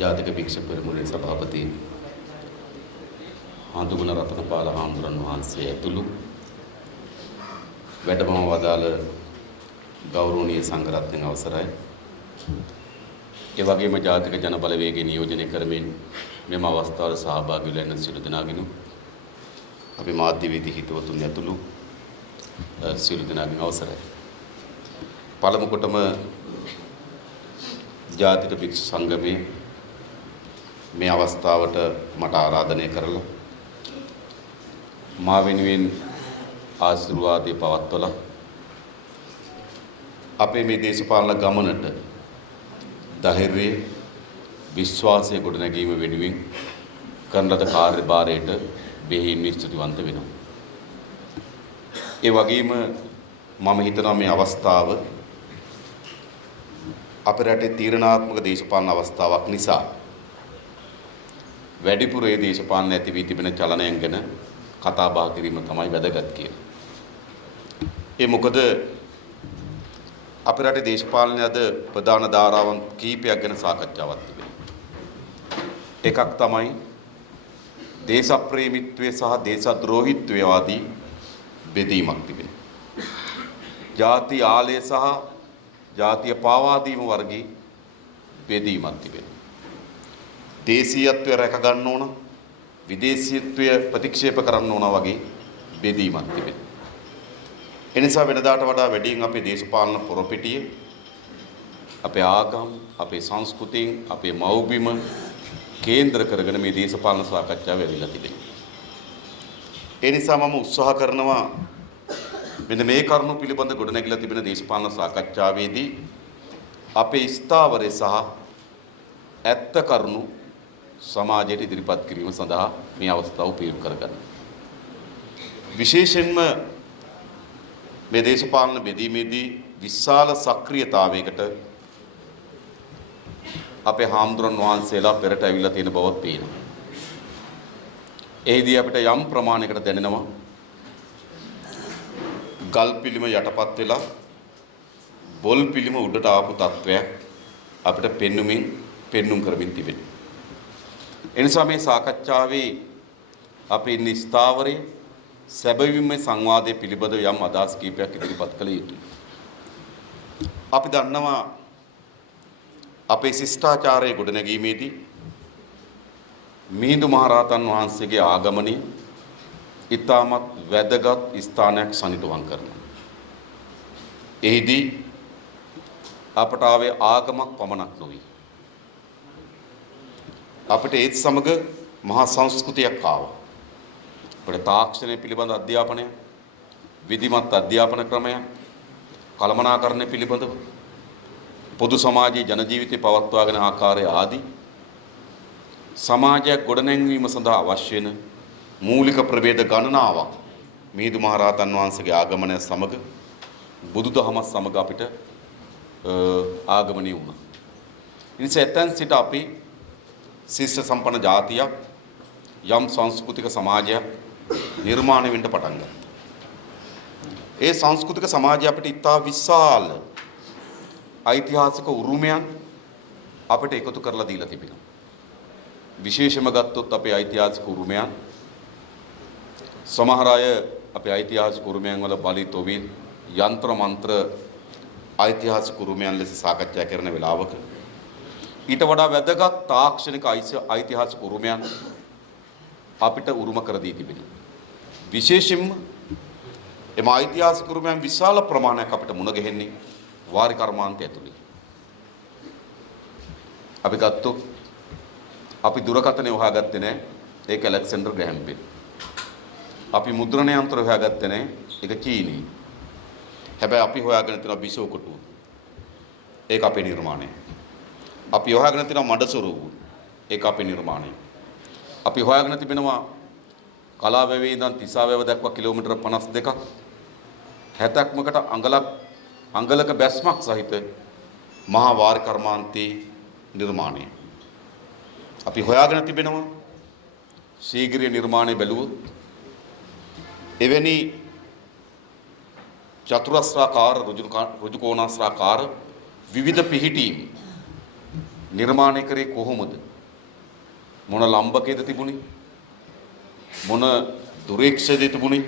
ජාතික භික්ෂු පෙරමුණේ සභාපති හඳුගුණ රතනපාල හාමුදුරන් වහන්සේ ඇතුළු වැඩම වදාළ ගෞරවනීය සංඝරත්නයන් අවසරයි. ඒ වගේම ජාතික ජන බලවේගය නියෝජනය කරමින් මෙම අවස්ථාවේ සහභාගී වෙන සියලු දෙනාගෙනු අපි මාධ්‍යවේදී හිතවතුන් ඇතුළු සියලු දෙනාගෙන් අවසරයි. පළමු කොටම ජාතික භික්ෂු සංගමයේ මේ අවස්ථාවට මට ආරාධනය කරලා මා වෙනුවෙන් ආශිර්වාදේ පවත්වලා අපේ මේ දේශපාලන ගමනට ධෛර්යය විශ්වාසය ගොඩනැගීම වෙනුවෙන් කරන ලද කාර්යභාරයට බෙහෙවින් ස්තුතිවන්ත වෙනවා. ඒ වගේම මම හිතනවා මේ අවස්ථාව අපේ රටේ තීරණාත්මක දේශපාලන අවස්ථාවක් නිසා වැඩිපුර ඒ දේශපාලන ඇති වී තිබෙන චලනයන් ගැන කතා බහ කිරීම තමයි වැදගත් කියලා. ඒ මොකද අපේ රටේ දේශපාලනයේ අද ප්‍රධාන ධාරාවන් කීපයක් ගැන සාකච්ඡාවක් තිබෙනවා. එකක් තමයි දේශප්‍රේමීත්වයේ සහ දේශද්‍රෝහීත්වයේ ආදී බෙදීමක් තිබෙනවා. ಜಾති ආලය සහ ජාතිය පාවා දීම වර්ගී බෙදීමක් තිබෙනවා. දේශීයත්වය රැක ගන්න ඕන, විදේශීයත්වය ප්‍රතික්ෂේප කරන්න ඕන වගේ බෙදීමක් තිබෙනවා. එනිසා වෙනදාට වඩා වැඩියෙන් අපේ දේශපාලන පොරපිටිය, අපේ ආගම්, අපේ සංස්කෘතියෙන්, අපේ මව්බිම කේන්ද්‍ර කරගෙන මේ දේශපාලන සාකච්ඡාව ඇවිල්ලා තිබෙනවා. ඒ නිසා මම උත්සාහ කරනවා මෙන්න මේ කරුණු පිළිබඳ ගොඩනැගිලා තිබෙන දේශපාලන සාකච්ඡාවේදී අපේ ස්ථාවරය සහ ඇත්ත කරුණු සමාජයට ඉදිරිපත් කිරීම සඳහා මේ අවස්ථාව උපයෝග කරගන්න. විශේෂයෙන්ම මේ දේශපාලන බෙදීමේදී විශාල සක්‍රියතාවයකට අපේ හාමුදුරන් වහන්සේලා පෙරට ඇවිල්ලා තියෙන බවත් පේනවා. එහිදී අපිට යම් ප්‍රමාණයකට දැනෙනවා ගල් පිළිම යටපත් වෙලා බොල් පිළිම උඩට ආපු තත්වයක් අපිට පෙන්눔 කරමින් තිබෙනවා. එනිසා මේ සාකච්ඡාවේ අපේ ඉන්න ස්ථාවරයේ සැබවින්ම සංවාදයේ පිළිබඳව යම් අදහස් කීපයක් ඉදිරිපත් කළ යුතුයි. අපි දන්නවා අපේ ශිෂ්ටාචාරයේ ගොඩනැගීමේදී මිහිඳු මහරහතන් වහන්සේගේ ආගමනය ඉතාමත් වැදගත් ස්ථානයක් සනිටුවම් කරනවා. එහිදී අපට ආවේ ආගමක් පමණක් නොවේ. අපිට ඒත් සමග මහා සංස්කෘතියක් ආවා. අපිට තාක්ෂණය පිළිබඳ අධ්‍යාපනය, විධිමත් අධ්‍යාපන ක්‍රමය, කළමනාකරණය පිළිබඳව පොදු සමාජයේ ජන ජීවිතය පවත්වාගෙන ආකාරය ආදී සමාජයක් ගොඩනැංවීම සඳහා අවශ්‍ය වෙන මූලික ප්‍රභේද ගණනාවක් මිහිඳු මහරහතන් වහන්සේගේ ආගමනය සමග බුදුදහමත් සමග අපිට ආගමනය වුණා. ඉතින් එතෙන් සිට අපි ශිෂ්ට සම්පන්න ජාතියක්, යම් සංස්කෘතික සමාජයක් නිර්මාණය වෙන්න පටන් ගත්තා. ඒ සංස්කෘතික සමාජය අපිට ඉතා විශාල ඓතිහාසික උරුමයන් අපිට එකතු කරලා දීලා තිබෙනවා. විශේෂම ගත්තොත් අපේ ඓතිහාසික උරුමයන් සමහර අය අපේ ඓතිහාසික උරුමයන් වල බලි තොවිල් යන්ත්‍ර මන්ත්‍ර ඓතිහාසික උරුමයන් ලෙස සාකච්ඡා කරන වෙලාවක ඊට වඩා වැදගත් තාක්ෂණික ඓතිහාසික උරුමයන් අපිට උරුම කර දී තිබෙනවා. විශේෂයෙන්ම එම ඓතිහාසික උරුමයන් විශාල ප්‍රමාණයක් අපිට මුණ ගැහෙන්නේ වාරි කර්මාන්තය ඇතුළේ. අපි ගත්තොත් අපි දුරකථනය හොයාගත්තේ නැහැ. ඒක ඇලෙක්සැන්ඩර් ග්‍රැහම් බෙල්. අපි මුද්‍රණ යන්ත්‍ර හොයාගත්තේ නැහැ. ඒක චීනී. හැබැයි අපි හොයාගෙන තියෙනවා බිසෝ කොටුව. ඒක අපේ නිර්මාණය. අපි හොයාගෙන තියෙනවා මඩසොරුව. ඒක අපේ නිර්මාණය. අපි හොයාගෙන තිබෙනවා කලාවැවේ ඉඳන් තිසාවැව දක්වා කිලෝමීටර 52ක් 70කට අඟලක බැස්මක් සහිත මහා වාරි කර්මාන්තයේ නිර්මාණය. අපි හොයාගෙන තිබෙනවා ශීඝ්‍රීය නිර්මාණය බැලුවොත් එවැනි චතුරස්‍රාකාර ඍජුකෝණාස්‍රාකාර විවිධ පිහිටීම් නිර්මාණය කරේ කොහොමද? මොන ලම්බකේද තිබුණේ? මොන දුරේක්ෂයද තිබුණේ?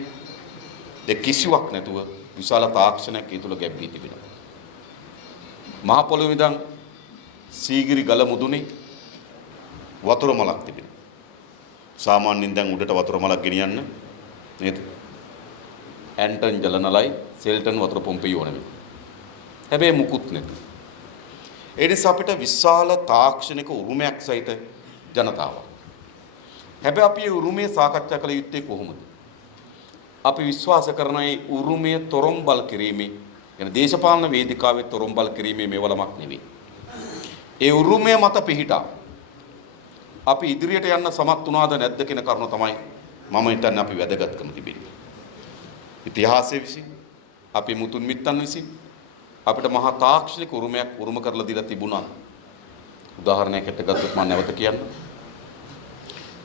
කිසිවක් නැතුව විශාල තාක්ෂණයක් ඒ තුල ගැබ්වී තිබෙනවා. මහ පොළොවේ ඉඳන් සීගිරි ගල මුදුනේ වතුර මලක් තිබෙනවා. සාමාන්‍යයෙන් දැන් උඩට වතුර මලක් ගෙනියන්න නේද? ඇන්ටන් ජලනලයි සෙල්ටන් වතුර පොම්පේ ඕන වෙනවා. හැබැයි මුකුත් නැති. ඒ නිසා අපිට විශාල තාක්ෂණික උරුමයක් සහිත ජනතාවක්. හැබැයි අපි මේ උරුමය සාකච්ඡා කළ යුත්තේ කොහොමද? අපි විශ්වාස කරන ඒ උරුමය තොරම්බල් කිරීමේ යන දේශපාලන වේදිකාවේ තොරම්බල් කිරීමේ මෙවලමක් නෙවෙයි. ඒ උරුමය මත පිහිටා අපි ඉදිරියට යන්න සමත් වුණාද නැද්ද කියන කරුණ තමයි මම හිතන්නේ අපි වැදගත්කම තිබෙන්නේ. ඉතිහාසයේ විසින් අපි මුතුන් මිත්තන් විසින් අපිට මහා තාක්ෂණික උරුමයක් උරුම කරලා දීලා තිබුණා. උදාහරණයක් ගත්තොත් මම නැවත කියන්න.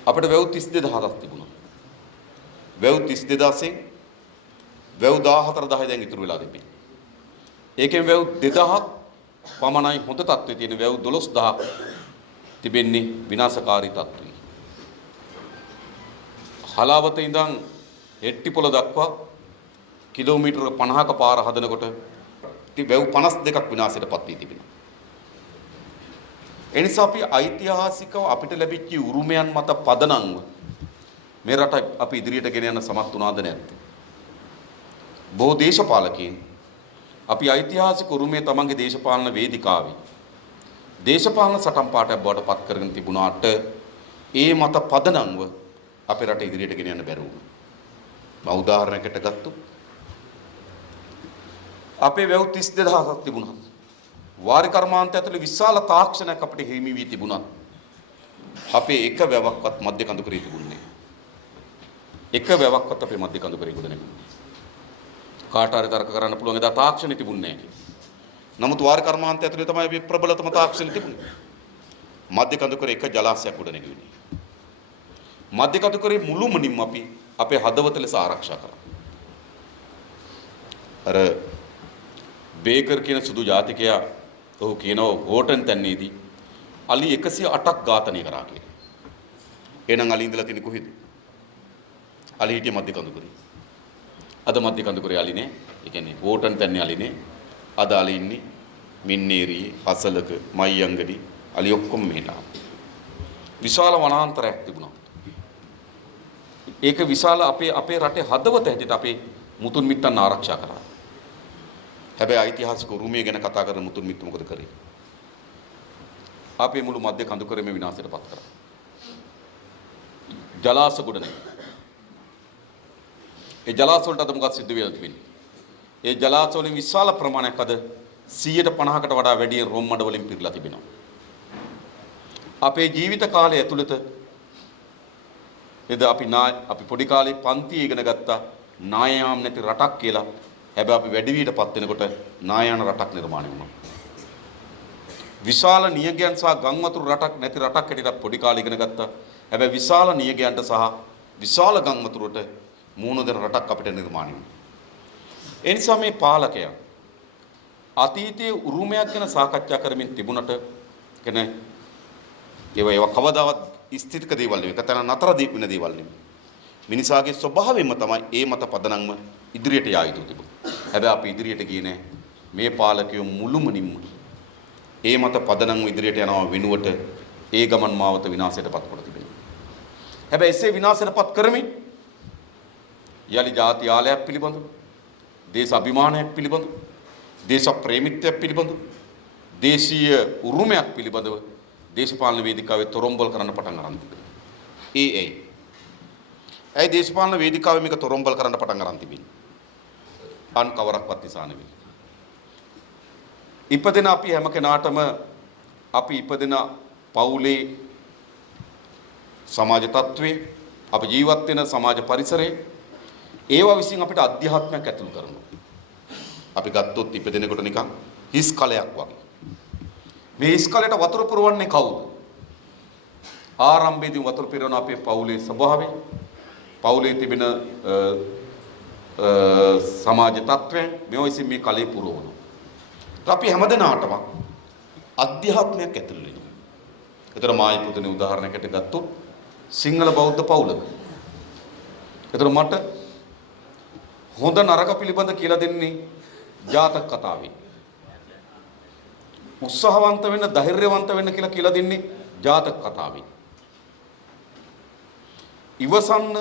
අපිට වැව් 32000ක් තිබුණා. වැව් 32000න් වැව් 14000 දැන් ඉතුරු වෙලා තිබෙනවා. ඒකෙන් වැව් 2000ක් පමණයි හොඳ තත්ත්වයේ තියෙන වැව් 12000ක් තිබෙන්නේ විනාශකාරී තත්ත්වයේ. හලාවත ඉඳන් හෙට්ටිපොළ දක්වා කිලෝමීටර 50ක පාර හදනකොට වැව් 52ක් විනාශයටපත් වී තිබෙනවා. එනිසා අපි ඓතිහාසිකව අපිට ලැබිච්ච උරුමයන් මත පදනම්ව මේ රට අපි ඉදිරියට ගෙන යන්න සමත් වුණාද නැද්ද? බොහෝ දේශපාලකයන් අපි ඓතිහාසික උරුමය තමන්ගේ දේශපාලන වේදිකාවේ දේශපාලන සටන් පාඨයක් බවට පත් කරගෙන තිබුණාට ඒ මත පදනම්ව අපේ රට ඉදිරියට ගෙන යන්න බැරි වුණා. මම උදාහරණයකට ගත්තොත් අපේ වැව් 32000ක් තිබුණා. වාරි කර්මාන්තය ඇතුළේ විශාල තාක්ෂණයක් අපිට හිමි වී තිබුණා. අපේ එක වැවක්වත් මධ්‍ය කඳුකරේ තිබුණේ නැහැ. එක වැවක්වත් අපේ මධ්‍ය කඳුකරේ ගොඩ නැගුණේ. කාට හරි තර්ක කරන්න පුළුවන් එදා තාක්ෂණෙ තිබුණේ නැහැ කියලා. නමුත් වාරි කර්මාන්තය ඇතුළේ තමයි අපි ප්‍රබලතම තාක්ෂණෙ තිබුණේ. මධ්‍ය කඳුකරේ එක ජලාශයක් ගොඩ නැගුණේ. මධ්‍ය කඳුකරේ මුළුමනින්ම අපි අපේ හදවත ලෙස ආරක්ෂා කරා. අර බේකර් කියන සුදු ජාතිකයා ඔහු කියනවා හෝටන් තැන්නේදී අලි 108ක් ඝාතනය කරා කියලා. එහෙනම් අලි ඉඳලා තියෙන්නේ කොහෙද? අලි හිටියේ මධ්‍ය කඳුකරේ. අද මධ්‍ය කඳුකරේ අලි නෑ. ඒ කියන්නේ හෝටන් තැන්නේ අලි නෑ. අද අලි ඉන්නේ මින්නේරියේ, හසලක, මයියංගඩි අලි ඔක්කොම මෙහෙට ආවා. විශාල වනාන්තරයක් තිබුණා. ඒක විශාල අපේ රටේ හදවත හැටියට අපේ මුතුන් මිත්තන් ආරක්ෂා කරා. හැබැයි ඓතිහාසික උරුමය ගැන කතා කරන මුතුන් මිත්තු මොකද කරේ? අපේ මුළු මධ්‍ය කඳුකරේම විනාශයටපත් කරා. ජලාශ ගොඩ නැගුවා. ඒ ජලාශ වලට අද මොකක්ද සිද්ධ වෙලා තිබෙන්නේ? ඒ ජලාශ වලින් විශාල ප්‍රමාණයක් අද 150කට වඩා වැඩි රොම් මඩ වලින් පිරලා තිබෙනවා. අපේ ජීවිත කාලය ඇතුළත එද අපි පොඩි කාලේ පන්ති ඉගෙන ගත්තා නායම් නැති රටක් කියලා. හැබැයි අපි වැඩි වීටපත් වෙනකොට නායන රටක් නිර්මාණය වුණා. විශාල නියගයන් සහ ගම් වතුර රටක් නැති රටක් හැටියට පොඩි කාලේ ඉගෙන ගත්තා. හැබැයි විශාල නියගයන්ට සහ විශාල ගම් වතුරට මුහුණ දෙන රටක් අපිට නිර්මාණය වුණා. ඒ නිසා මේ පාලකයන් අතීතයේ උරුමයක් ගැන සාකච්ඡා කරමින් තිබුණට කියන්නේ ඒවා කවදාවත් ස්ථිතික දේවල් නෙවෙයි. කතන නතර දීපින දේවල් නෙවෙයි. මිනිසාගේ ස්වභාවයෙන්ම තමයි ඒ මත පදනම්ව ඉදිරියට යා යුතු තිබුණේ. හැබැයි අපි ඉදිරියට ගියේ නැහැ. මේ පාලකයෝ මුළුමනින්ම ඒ මත පදනම්ව ඉදිරියට යනවා වෙනුවට ඒ ගමන් මාවත විනාශයටපත් කර තිබෙනවා. හැබැයි එසේ විනාශයටපත් කරමින් යලි ಜಾති ආලයක් පිළිබඳව, දේශ අභිමානයක් පිළිබඳව, දේශ ප්‍රේමිත්වයක් පිළිබඳව, දේශීය උරුමයක් පිළිබඳව දේශපාලන වේදිකාවේ තොරම්බල් කරන්න පටන් ගන්න තිබෙනවා. ඇයි දේශපාලන වේදිකාවේ මේක තොරම්බල් කරන්න පටන් ගන්න තිබෙන්නේ? අන් කවරක්වත් නිසා නෙවෙයි. ඉපදෙන අපි හැම කෙනාටම අපි ඉපදෙන පවුලේ සමාජ තත්ත්වයේ අපි ජීවත් වෙන සමාජ පරිසරයේ ඒවා විසින් අපිට අධ්‍යාත්මයක් ඇතුළු කරනවා. අපි ගත්තොත් ඉපදෙනකොට නිකන් හිස් කලයක් වගේ. මේ හිස් කලයට වතුර පුරවන්නේ කවුද? ආරම්භයේදී වතුර පිරවන අපේ පවුලේ ස්වභාවය, පවුලේ තිබෙන සමාජ තත්ත්වයන් මේ විසින් මේ කලේ පුරවනවා. අපි හැමදෙනාටම අධ්‍යාත්මයක් ඇතුළු වෙනවා. ඒතර මායි පුතනේ උදාහරණයකට ගත්තොත් සිංහල බෞද්ධ පවුලක. ඒතර මට හොඳ නරක පිළිබඳ කියලා දෙන්නේ ජාතක කතාවේ. උත්සාහවන්ත වෙන්න, ධෛර්යවන්ත වෙන්න කියලා දෙන්නේ ජාතක කතාවේ. ඉවසන්න,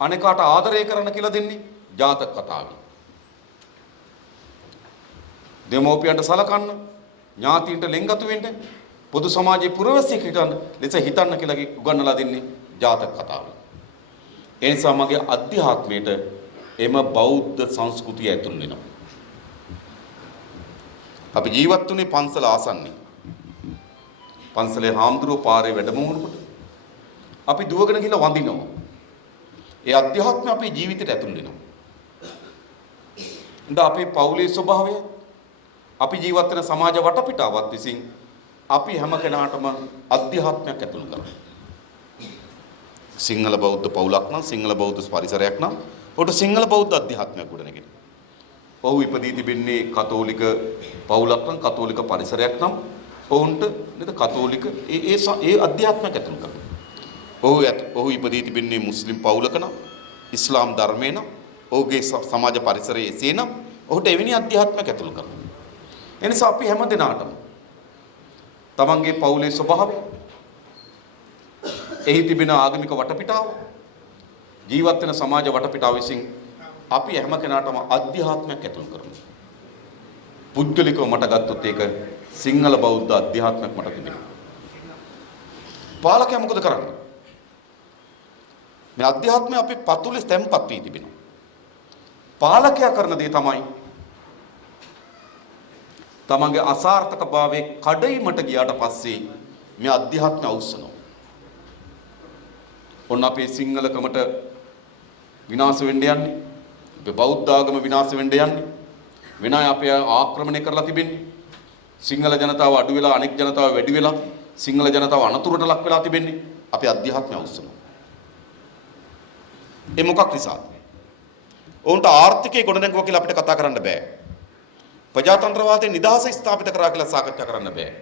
අනෙකාට ආදරය කරන්න කියලා දෙන්නේ ජාතක කතාවේ. දෙමෝපියන්ට සලකන්න, ඥාතීන්ට ලෙන්ගතු වෙන්න, පොදු සමාජයේ පුරවැසියෙක් ලෙස හිතන්න කියලා උගන්වලා දෙන්නේ ජාතක කතාවේ. ඒ නිසා මගේ අධ්‍යාත්මයට එම බෞද්ධ සංස්කෘතිය ඇතුල් වෙනවා. අපි ජීවත් වුණේ පන්සල ආසන්නයේ. පන්සලේ හාමුදුරුවෝ පාරේ වැඩම වුණකොට අපි දුවගෙන ගිහලා වඳිනවා. ඒ අධ්‍යාත්මය අපේ ජීවිතයට ඇතුල් වෙනවා. ඉතින් අපේ පවුලේ ස්වභාවය, අපි ජීවත් වෙන සමාජ වටපිටාවත් විසින් අපි හැම කෙනාටම අධ්‍යාත්මයක් ඇතුල් කරනවා. සිංහල බෞද්ධ පවුලක් නම්, සිංහල බෞද්ධ පරිසරයක් නම්, ඔහුට සිංහල බෞද්ධ අධ්‍යාත්මයක් ගොඩනගෙන. ඔහු ඉපදී තිබෙන්නේ කතෝලික පවුලක් නම්, කතෝලික පරිසරයක් නම්, ඔවුන්ට නේද කතෝලික ඒ අධ්‍යාත්මයක් ඇතුල් කරනවා. ඔහු ඉපදී තිබෙන්නේ මුස්ලිම් පවුලක නම්, ඉස්ලාම් ධර්මයේ නම්, ඔහුගේ සමාජ පරිසරයේ එසේ නම්, ඔහුට එවැනි අධ්‍යාත්මයක් ඇතුල් කරනවා. ඒ නිසා අපි හැම දිනාටම තමන්ගේ පවුලේ ස්වභාවය, එහි තිබෙන ආගමික වටපිටාව, ජීවත් වෙන සමාජ වටපිටාව විසින් අපි හැම කෙනාටම අධ්‍යාත්මයක් ඇතුල් කරනවා. පුද්ගලිකව මට ගත්තොත් ඒක සිංහල බෞද්ධ අධ්‍යාත්මයක් මට තිබෙනවා. පාලකයා මොකද කරන්නේ? මේ අධ්‍යාත්මය අපේ පතුලේ තැම්පත් වී තිබෙනවා. පාලකයා කරන දේ තමයි තමන්ගේ අසාර්ථකභාවයේ කඩයිමට ගියාට පස්සේ මේ අධ්‍යාත්මය අවසනවා. ඔන්න අපේ සිංහලකමට විනාශ වෙන්න යන්නේ. අපේ බෞද්ධ ආගම විනාශ වෙන්න යන්නේ. වෙන අය අපේ ආක්‍රමණය කරලා තිබෙන්නේ. සිංහල ජනතාව අඩු වෙලා අනෙක් ජනතාව වැඩි වෙලා සිංහල ජනතාව අනතුරට ලක් වෙලා තිබෙන්නේ. අපේ අධ්‍යාත්මය අවසනවා. ඒ මොකක් නිසාද? ඔවුන්ට ආර්ථිකය ගොඩනැගුවා කියලා අපිට කතා කරන්න බෑ. ප්‍රජාතන්ත්‍රවාදයේ නිදහස ස්ථාපිත කරා කියලා සාකච්ඡා කරන්න බෑ.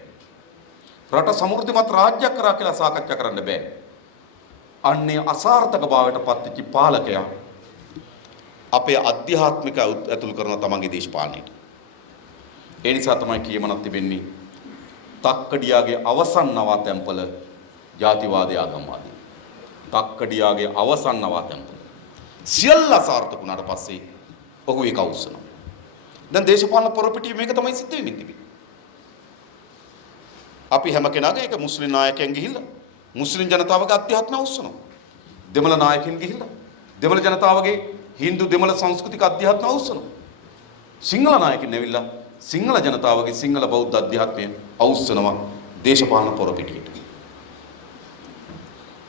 රට සමෘද්ධිමත් රාජ්‍යයක් කරා කියලා සාකච්ඡා කරන්න බෑ. අන්නේ අසාර්ථක භාවයට පත්වෙච්ච පාලකයා අපේ අධ්‍යාත්මික ඇතුල් කරන තමන්ගේ දේශපාලනයට. ඒ නිසා තමයි කියමනක් තිබෙන්නේ තක්කඩියාගේ අවසන් නවාතැන්පල ජාතිවාදී ආගම්වාදී. තක්කඩියාගේ අවසන් නවාතැන්පල සියල්ල අසාර්ථක වුණාට පස්සේ ඔහු ඒක අවසනවා. දැන් දේශපාලන පොරපිටිය මේක තමයි සිද්ධ වෙමින් තිබෙන්නේ. අපි හැම කෙනාගේ ඒක මුස්ලිම් නායකයන් ගිහිල්ලා මුස්ලිම් ජනතාවගේ අධ්‍යාත්මය අවසනවා. දෙමළ නායකයන් ගිහිල්ලා දෙමළ ජනතාවගේ හින්දු දෙමළ සංස්කෘතික අධ්‍යාත්මය අවසනවා. සිංහල නායකයන් ඇවිල්ලා සිංහල ජනතාවගේ සිංහල බෞද්ධ අධ්‍යාත්මය අවසනවා දේශපාලන පොරපිටියට.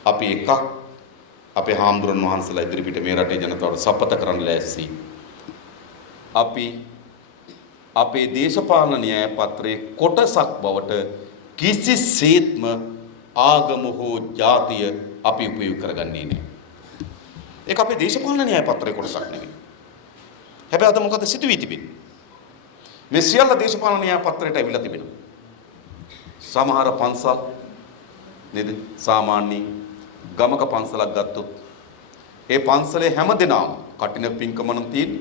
අපි එකක් අපේ හාමුදුරන් වහන්සේලා ඉදිරිපිට මේ රටේ ජනතාවට සපත කරන්න ලෑස්ති. අපි අපේ දේශපාලන න්‍යාය පත්‍රයේ කොටසක් බවට කිසිසේත්ම ආගම හෝ ජාතිය අපි උපයෝග කරගන්නේ නැහැ. ඒක අපේ දේශපාලන න්‍යාය පත්‍රයේ කොටසක් නෙවෙයි. හැබැයි අද මොකද සිදුවී තිබෙන්නේ? මේ සියල්ල දේශපාලන න්‍යාය පත්‍රයට ඇවිල්ලා තිබෙනවා. සමහර පන්සල් නේද? සාමාන්‍ය ගමක පන්සලක් ගත්තොත් ඒ පන්සලේ හැමදෙනාම කටින පින්කමනම් තියෙන්නේ.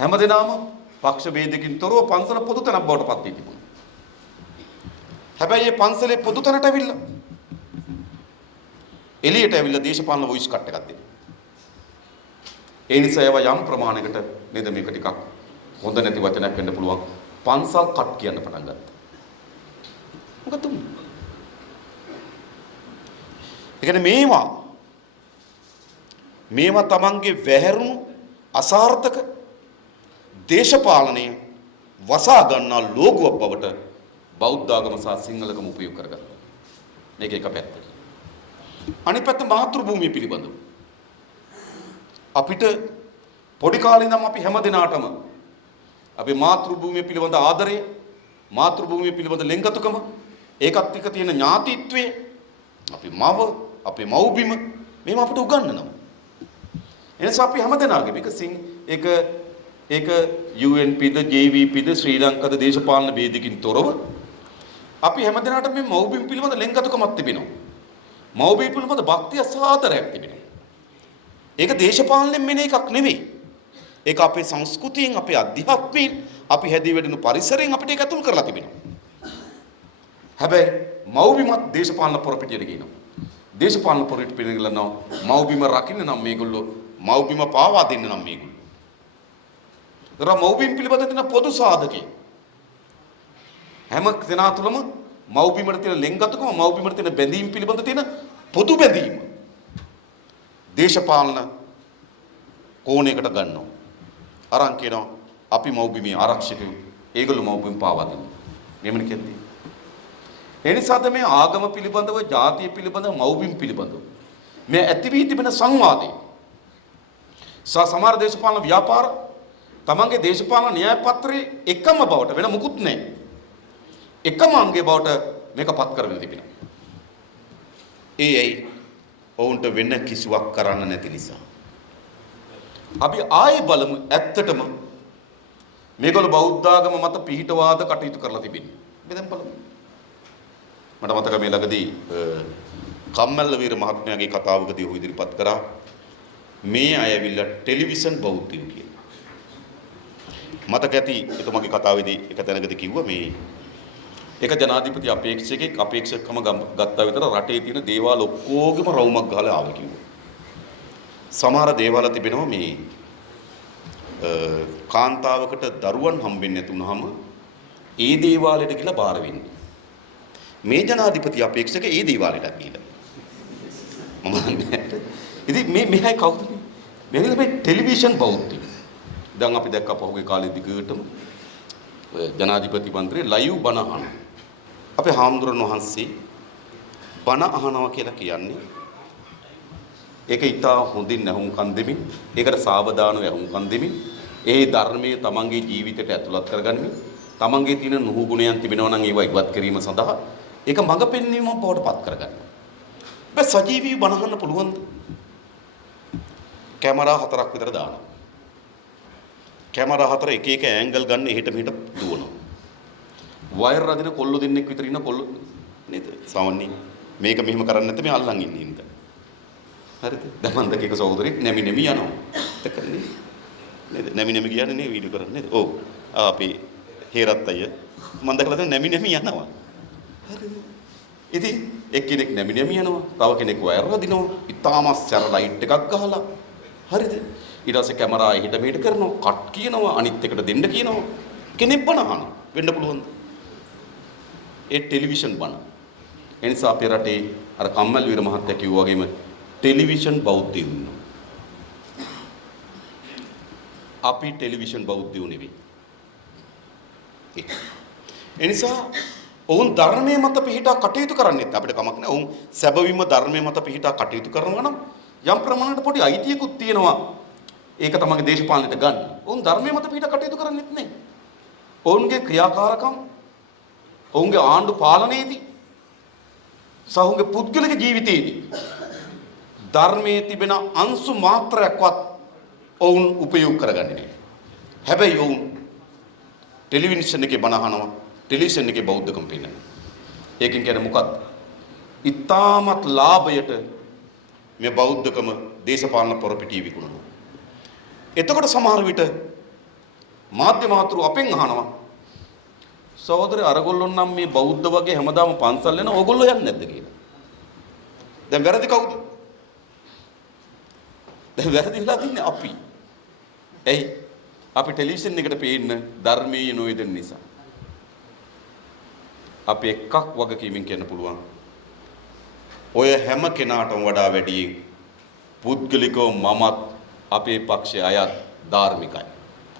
හැමදෙනාම පක්ෂ ભેදකින් තොරව පන්සල පොදු තැනක් බවට පත් වී තිබුණා. හැබැයි මේ පන්සලේ පොදු තැනට ඇවිල්ලා එළියට ඇවිල්ලා දේශපාලන වොයිස් කට් එකක් දෙනවා. ඒ නිසා ඒවා යම් ප්‍රමාණයකට නේද මේක ටිකක් හොඳ නැති වචනයක් වෙන්න පුළුවන්. පන්සල් කට් කියන්න පටන් ගත්තා. මොකද උනේ? ඒ කියන්නේ මේවා තමන්ගේ වැහැරුණු අසාර්ථක දේශපාලනය වසා ගන්නා ලෝගුවක් බවට බෞද්ධ ආගම සහ සිංහලකම උපයෝග කරගත්තා. මේක එක පැත්තකින්. අනිත් පැත්ත මාතෘ භූමිය පිළිබඳව. අපිට පොඩි කාලේ ඉඳන් අපි හැම දිනාටම අපේ මාතෘ භූමිය පිළිබඳ ආදරය, මාතෘ භූමිය පිළිබඳ ලෙන්ගතුකම, ඒකත් එක්ක තියෙන ඥාතිත්වය, අපේ මව්බිම මේව අපිට උගන්වනවා. එනිසා අපි හැම දිනාගේ ඒක UNP ද JVP ද ශ්‍රී ලංකාද දේශපාලන ભેදකින් තොරව අපි හැමදෙනාට මේ මව්බිම් පිළිබඳ ලෙන්ගතුකමක් තිබෙනවා. මව්බිම් පිළිබඳ භක්තිය සාදරයක් තිබෙනවා. ඒක දේශපාලනයෙන් මෙන එකක් නෙවෙයි. ඒක අපේ සංස්කෘතියෙන්, අපේ අධ්‍යාත්මයෙන්, අපි හැදී වැඩුණු පරිසරයෙන් අපිට ඒක ඇතුල් කරලා තිබෙනවා. හැබැයි මව්බිමත් දේශපාලන පොරපිටියට ගිනවා. දේශපාලන පොරපිටියට ගිලනවා මව්බිම රකින්න නම් මේගොල්ලෝ මව්බිම පාවා දෙන්න නම් මේගොල්ලෝ. ඒතර මව්බිම් පිළිබඳ තියෙන පොදු සාධකේ හැම දෙනා තුළම මව්බිමට තියෙන ලෙන්ගතුකම, මව්බිමට තියෙන බැඳීම් පිළිබඳ තියෙන පොදු බැඳීම දේශපාලන කෝණයකට ගන්නවා. අරන් කියනවා අපි මව්බිමේ ආරක්ෂකයෝ, ඒගොල්ලෝ මව්බිම පාවා දෙනවා. මෙහෙමනේ කියන්නේ. ඒ නිසාද මේ ආගම පිළිබඳව, ජාතිය පිළිබඳව, මව්බිම් පිළිබඳව මේ ඇති වී තිබෙන සංවාදය සමහර දේශපාලන ව්‍යාපාර තමන්ගේ දේශපාලන න්‍යාය පත්‍රයේ එකම බවට වෙන මුකුත් නැහැ. එකම අංගයේ බවට මේක පත් කරගෙන තිබෙනවා. ඇයි? ඔවුන්ට වෙන කිසිවක් කරන්න නැති නිසා. අපි ආයේ බලමු ඇත්තටම මේගොල්ලෝ බෞද්ධ ආගම මත පිහිටවාද කටයුතු කරලා තිබෙන්නේ. අපි දැන් බලමු. මට මතකයි මේ ළඟදී කම්මැල්ල වීර මහත්මයාගේ කතාවකදී ඔහු ඉදිරිපත් කරා මේ අය ඇවිල්ලා ටෙලිවිෂන් බෞද්ධයෝ කියලා. මතක ඇති එතුමාගේ කතාවේදී එක තැනකදී කිව්වා මේ එක ජනාධිපති අපේක්ෂකෙක් අපේක්ෂකකම ගත්තා විතර රටේ තියෙන දේවාල ඔක්කොගෙම රවුමක් ගහලා ආවා කිව්වා. සමහර දේවාල තිබෙනවා මේ කාන්තාවකට දරුවන් හම්බෙන්නේ නැතුනහම ඒ දේවාලයට ගිහලා බාර වෙන්නේ. මේ ජනාධිපති අපේක්ෂක ඒ දේවාලයටත් ගිහලා. මම දන්නේ. ඉතින් මෙහි කවුද මේ? මේ ටෙලිවිෂන් බෞද්ධයෝ. දැන් අපි දැක්ක පහුගිය කාලේ දිගටම ජනාධිපති මන්ත්‍රී ලයිව් බණ අහනවා. අපේ හාමුදුරන් වහන්සේ බණ අහනවා කියලා කියන්නේ ඒක ඊටා හොඳින් නැහුම්කන් දෙමින්, ඒකට සාවධානව ඇහුම්කන් දෙමින්, ඒ ධර්මයේ තමන්ගේ ජීවිතයට ඇතුළත් කරගනිමින්, තමන්ගේ තියෙන නුහු ගුණයන් තිබෙනවා නම් ඒවා ඉවත් කිරීම සඳහා ඒක මඟ පෙන්වීමක් බවට පත් කරගන්නවා. බෑ සජීවී බණ අහන්න පුළුවන්ද? කැමරා 4ක් විතර දානවා. කැමරා 4 එක එක ඇන්ගල් ගන්න එහෙට මෙහෙට දුවනවා. වයර් රදින කොල්ලෝ දෙන්නෙක් විතර ඉන්න කොල්ලෝ නේද? සාමාන්‍යයෙන් මේක මෙහෙම කරන්නේ නැත්නම් මේ අල්ලන් ඉන්නේ ඉඳ. හරිද? දමන්දක එක සහෝදරෙක් නැමි යනවා. එතකනේ නේද? නැමි කියන්නේ නේ වීඩියෝ කරන්නේ නේද? ඔව්. අපි හේරත් අය මම දැකලා දැන් නැමි යනවා. හරිද? ඉතින් එක්කෙනෙක් නැමි යනවා. තව කෙනෙක් වයර් රදිනවා. ඉතාලම සැර ලයිට් එකක් ගහලා. හරිද? ඊට පස්සේ කැමරා එහෙට මෙහෙට කරනවා, කට් කියනවා, අනිත් එකට දෙන්න කියනවා. කෙනෙක් බණ අහනවා. වෙන්න පුළුවන්ද? ඒ ටෙලිවිෂන් බණ. ඒ නිසා අපේ රටේ අර කම්මල් වීර මහත්තයා කිව්වා වගේම ටෙලිවිෂන් බෞද්ධයෝ ඉන්නවා. අපි ටෙලිවිෂන් බෞද්ධයෝ නෙවෙයි. ඒ නිසා ඔවුන් ධර්මයේ මත පිහිටා කටයුතු කරන්නේත් අපිට කමක් නැහැ. ඔවුන් සැබවින්ම ධර්මයේ මත පිහිටා කටයුතු කරනවා නම් යම් ප්‍රමාණයකට පොඩි අයිතියකුත් තියෙනවා. ඒක තමයි දේශපාලනයට ගන්න. ඔවුන් ධර්මයේ මත පිහිටා කටයුතු කරන්නේත් නැහැ. ඔවුන්ගේ ක්‍රියාකාරකම්, ඔවුන්ගේ ආණ්ඩු පාලනයේදී සහ ඔවුන්ගේ පුද්ගලික ජීවිතයේදී ධර්මයේ තිබෙන අංශු මාත්‍රයක්වත් ඔවුන් උපයෝග කරගන්නේ නැහැ. හැබැයි ඔවුන් ටෙලිවිෂන් එකේ බණ අහනවා, ටෙලිවිෂන් එකේ බෞද්ධකම් පෙන්නනවා. ඒකෙන් කියන්නේ මොකක්ද? ඉතාමත් ලාභයට මේ බෞද්ධකම දේශපාලන පොරපිටිය විකුණනවා. එතකොට සමහර විට මාධ්‍ය මාතෘ අපෙන් අහනවා සහෝදරය අරගොල්ලෝ නම් මේ බෞද්ධ වගේ හැමදාම පන්සල් යන ඕගොල්ලෝ යන්නේ නැද්ද කියලා. දැන් වැරදි කවුද? දැන් වැරදි වෙලා තින්නේ අපි. එයි අපි ටෙලිවිෂන් එකට පේන්න ධර්මයේ නොයදෙන නිසා. අපි එකක් වගකීමෙන් කියන්න පුළුවන්. ඔය හැම කෙනාටම වඩා වැඩි පුද්ගලිකව මමත් අපේ පක්ෂයේ අයත් ධාර්මිකයි.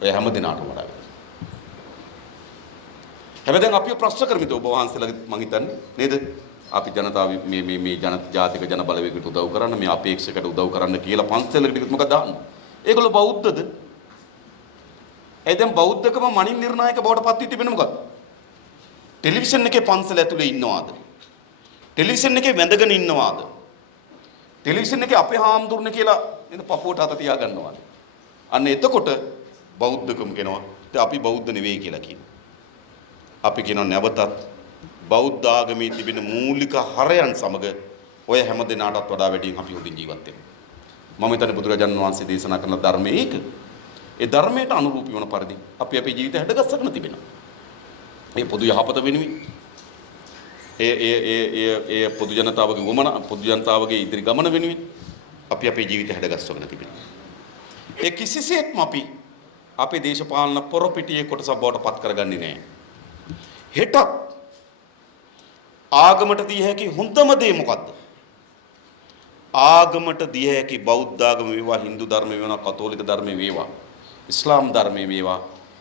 ඔය හැම දිනාටම වඩා වැඩි. හැබැයි දැන් අපි ප්‍රශ්න කරමිට ඔබ වහන්සේලා මං හිතන්නේ නේද? අපි ජනතාව මේ ජාතික ජන බලවේගයට උදව් කරන්න, මේ අපේක්ෂකට උදව් කරන්න කියලා පන්සලකට මොකද දාන්නේ? ඒගොල්ලෝ බෞද්ධද? ඒ දැන් බෞද්ධකම මනින් නිර්ණායක බවට පත් වී තිබෙන මොකක්ද? ටෙලිවිෂන් එකේ පන්සල ඇතුලේ ඉන්නවාද? ටෙලිවිෂන් එකේ වැඳගෙන ඉන්නවාද? ටෙලිවිෂන් එකේ අපේ හාමුදුරනේ කියලා නේද පපුවට අත තියා ගන්නවාද? අන්න එතකොට බෞද්ධකම කියනවා. අපි බෞද්ධ නෙවෙයි කියලා කියනවා. අපි කියනවා නැවතත් බෞද්ධ ආගමේ තිබෙන මූලික හරයන් සමග ඔය හැම දිනාටත් වඩා වැඩියෙන් අපි හොඳින් ජීවත් වෙනවා. මම හිතන්නේ බුදුරජාණන් වහන්සේ දේශනා කරන ධර්මයේ ඒක. ඒ ධර්මයට අනුරූපී වන පරිදි අපි අපේ ජීවිතය හැඩගස්සගෙන තිබෙනවා. මේ පොදු යහපත වෙනුවෙන් ඒ පොදු ජනතාවගේ වමන පොදු ජනතාවගේ ඉදිරි ගමන වෙනුවෙන් අපි අපේ ජීවිතය හැඩගස්සගෙන තිබෙනවා. ඒ කිසිසේත්ම අපි අපේ දේශපාලන පොරපිටියේ කොටසක් බවට පත් කරගන්නේ නැහැ. හෙටත් ආගමට දිය හැකි හොඳම දේ මොකද්ද? ආගමට දිය හැකි බෞද්ධ ආගම වේවා, හින්දු ධර්ම වේවා, කතෝලික ධර්ම වේවා, ඉස්ලාම් ධර්ම වේවා,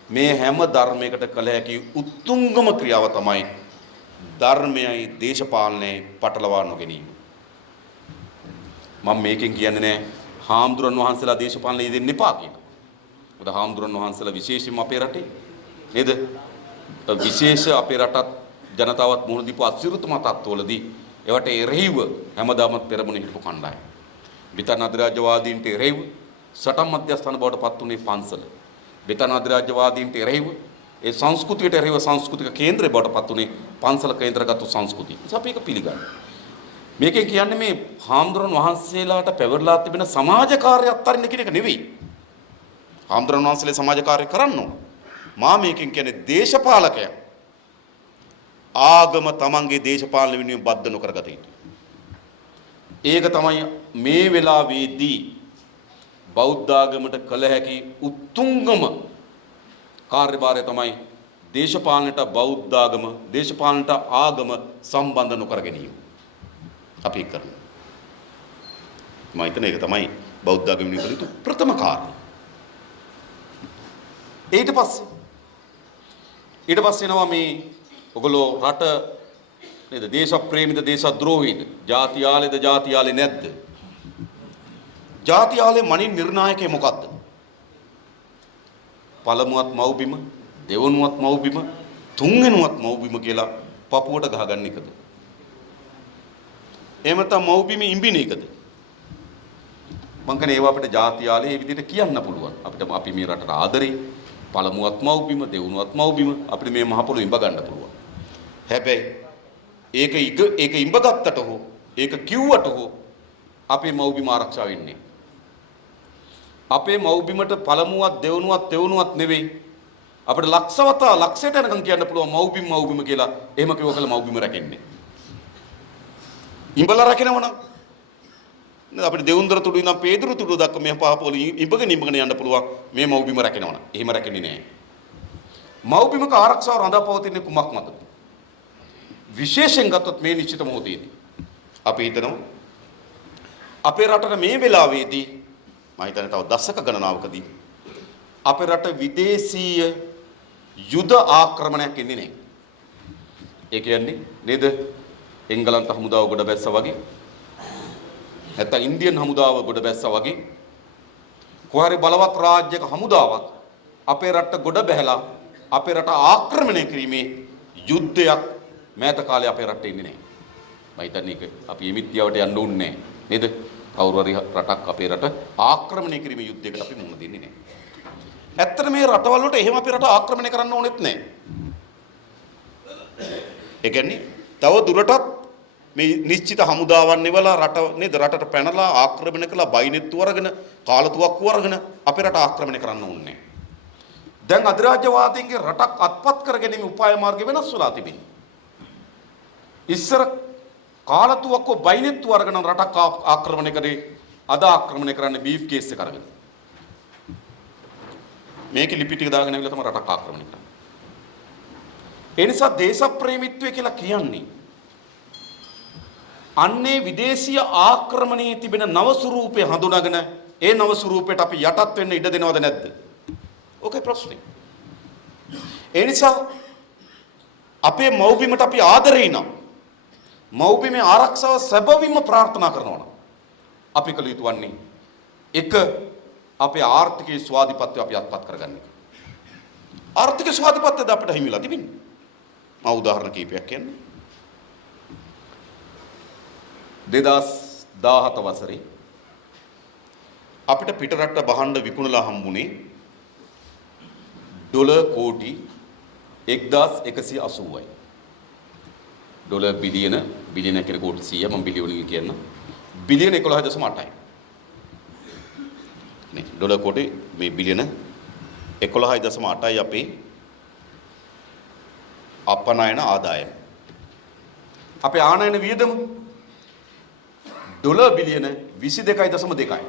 මේ හැම ධර්මයකට කළ හැකි උතුම්ම ක්‍රියාව තමයි ධර්මයයි දේශපාලනයයි පටලවා නොගැනීම. මම මේකෙන් කියන්නේ නෑ හාමුදුරන් වහන්සේලා දේශපාලනය දෙන්න එපා කියලා. මොකද හාමුදුරන් වහන්සේලා විශේෂයෙන්ම අපේ රටේ නේද? විශේෂ අපේ රටත් ජනතාවත් මුහුණ දීපු අසිරිතම තත්ත්වවලදී ඒවට එරෙහිව හැමදාම පෙරමුණ හිටපු කණ්ඩායම. බ්‍රිතාන්‍ය අධිරාජ්‍යවාදීන්ට එරෙහිව සටන් මධ්‍යස්ථාන බවට පත් වුණේ පන්සල. බ්‍රිතාන්‍ය අධිරාජ්‍යවාදීන්ට එරෙහිව ඒ සංස්කෘතියට එරෙහිව සංස්කෘතික කේන්ද්‍රය බවට පත් වුණේ පන්සල කේන්ද්‍රගත සංස්කෘතිය. අපි ඒක පිළිගන්නවා. මේකෙන් කියන්නේ මේ හාමුදුරන් වහන්සේලාට පැවරලා තිබෙන සමාජ කාර්යය අත්හරින්න කියන එක නෙවෙයි. හාමුදුරන් වහන්සේලා සමාජ කාර්ය කරන්න ඕන. මා මේකෙන් කියන්නේ දේශපාලකයා ආගම තමන්ගේ දේශපාලන වෙනුවෙන් බද්ධ නොකරගත යුතුයි. ඒක තමයි මේ වෙලාවේදී බෞද්ධ ආගමට කළ හැකි උතුම්ම කාර්යභාරය තමයි දේශපාලනට බෞද්ධ ආගම, දේශපාලනට ආගම සම්බන්ධ නොකර ගැනීම. අපි කරනවා. මම හිතන්නේ ඒක තමයි බෞද්ධ ආගම වෙනුවෙන් කළ යුතු ප්‍රථම කාර්යය. ඊට පස්සේ එනවා මේ ඔගොල්ලෝ රට නේද දේශප්‍රේමීද දේශද්‍රෝහීද ජාතියාලේද ජාතියාලේ නැද්ද? ජාතියාලේ මනින් නිර්ණායකේ මොකද්ද? පළමුවත් මව්බිම, දෙවනුවත් මව්බිම, තුන්වෙනුවත් මව්බිම කියලා පපුවට ගහගන්න එකද? එහෙම නැත්නම් මව්බිම ඉඹින එකද? මං කියන්නේ ඒවා අපිට ජාතියාලේ මේ විදිහට කියන්න පුළුවන්. අපිට අපි මේ රටට ආදරේ පළමුවත් මව්බිම, දෙවනුවත් මව්බිම අපිට මේ මහ පොළොව ඉඹ ගන්න පුළුවන්. හැබැයි ඒක ඉඹගත්තට හෝ ඒක කිව්වට හෝ අපේ මව්බිම ආරක්ෂා වෙන්නේ. අපේ මව්බිමට පළමුවත් දෙවනුවත් තෙවනුවත් නෙවෙයි අපිට ලක්ෂවතා ලක්ෂයට යනකම් කියන්න පුළුවන් මව්බිම කියලා. එහෙම කිව්ව කල මව්බිම රැකෙන්නේ. ඉඹලා රැකෙනවනම් අපිට දෙවුන්දර තුඩු ඉඳන් පේදුරු තුඩු දක්වා මේ පහ පොළ ඉඹගෙන යන්න පුළුවන් මේ මව්බිම රැකෙනවනම්. එහෙම රැකෙන්නේ නැහැ. මව්බිමක ආරක්ෂාව රඳාපවතින්නේ කුමක් මතද? විශේෂයෙන් ගත්තොත් මේ නිශ්චිත මොහොතේදී අපි හිතනවා අපේ රටට මේ වෙලාවේදී මම හිතන්නේ තව දශක ගණනාවකදී අපේ රට විදේශීය යුද ආක්‍රමණයක් එන්නේ නැහැ. ඒ කියන්නේ නේද? එංගලන්ත හමුදාව ගොඩ බැස්සා වගේ නැත්නම් ඉන්දියන් හමුදාව ගොඩ බැස්සා වගේ කොහරි බලවත් රාජ්‍යක හමුදාවක් අපේ රට ගොඩ බැහැලා අපේ රට ආක්‍රමණය කිරීමේ යුද්ධයක් මෑත කාලේ අපේ රටේ ඉන්නේ නැහැ. මම හිතන්නේ ඒක අපි මිත්‍යාවට යන්න ඕනේ නේද? කවුරු හරි රටක් අපේ රට ආක්‍රමණය කිරීමේ යුද්ධයකට අපි මුහුණ දෙන්නේ නැහැ. ඇත්තට මේ රටවල් වලට එහෙම අපේ රට ආක්‍රමණය කරන්න ඕනෙත් නැහැ. ඒ කියන්නේ තව දුරටත් මේ නිශ්චිත හමුදාවන් එවලා රට නේද රටට පැනලා ආක්‍රමණය කළා බයිනෙත්තු අරගෙන කාලතුවක්කු අරගෙන අපේ රට ආක්‍රමණය කරන්න ඕනේ නැහැ. දැන් අධිරාජ්‍යවාදීන්ගේ රටක් අත්පත් කර ගැනීම උපාය මාර්ග වෙනස් වෙලා තිබෙනවා. ඉස්සර කාලතුවක්කු බයිනෙත්තු අරගෙන රටක් ආක්‍රමණය කරේ අද ආක්‍රමණය කරන්නේ බීෆ් කේස් එක අරගෙන. මේකේ ලිපි ටික දාගෙන ඇවිල්ලා තමයි රටක් ආක්‍රමණය කරන්නේ. ඒ නිසා දේශප්‍රේමීත්වය කියලා කියන්නේ අන්නේ විදේශීය ආක්‍රමණයේ තිබෙන නව ස්වරූපය හඳුනාගෙන ඒ නව ස්වරූපයට අපි යටත් වෙන්න ඉඩ දෙනවද නැද්ද? ඕකේ ප්‍රශ්නේ. ඒ නිසා අපේ මව්බිමට අපි ආදරේ නම් මව්බිමේ ආරක්ෂාව සැබවින්ම ප්‍රාර්ථනා කරනවා නම් අපි කළ යුතු වන්නේ එක අපේ ආර්ථිකයේ ස්වාධිපත්‍යය අපි අත්පත් කරගන්න එක. ආර්ථික ස්වාධිපත්‍යද අපිට හිමිලා තිබෙන්නේ. මම උදාහරණ කීපයක් කියන්නම්. 2017 වසරේ අපිට පිටරට භාණ්ඩ විකුණලා හම්බුනේ ඩොලර් කෝටි 1180යි. ඩොලර් බිලියන කියන කෝටි 100 මම බිලියන කියන්න. බිලියන 11.8යි. නේ ඩොලර් කෝටි මේ බිලියන 11.8යි අපේ අපනයන ආදායම. අපේ ආනයන වියදම ඩොලර් බිලියන 22.2යි.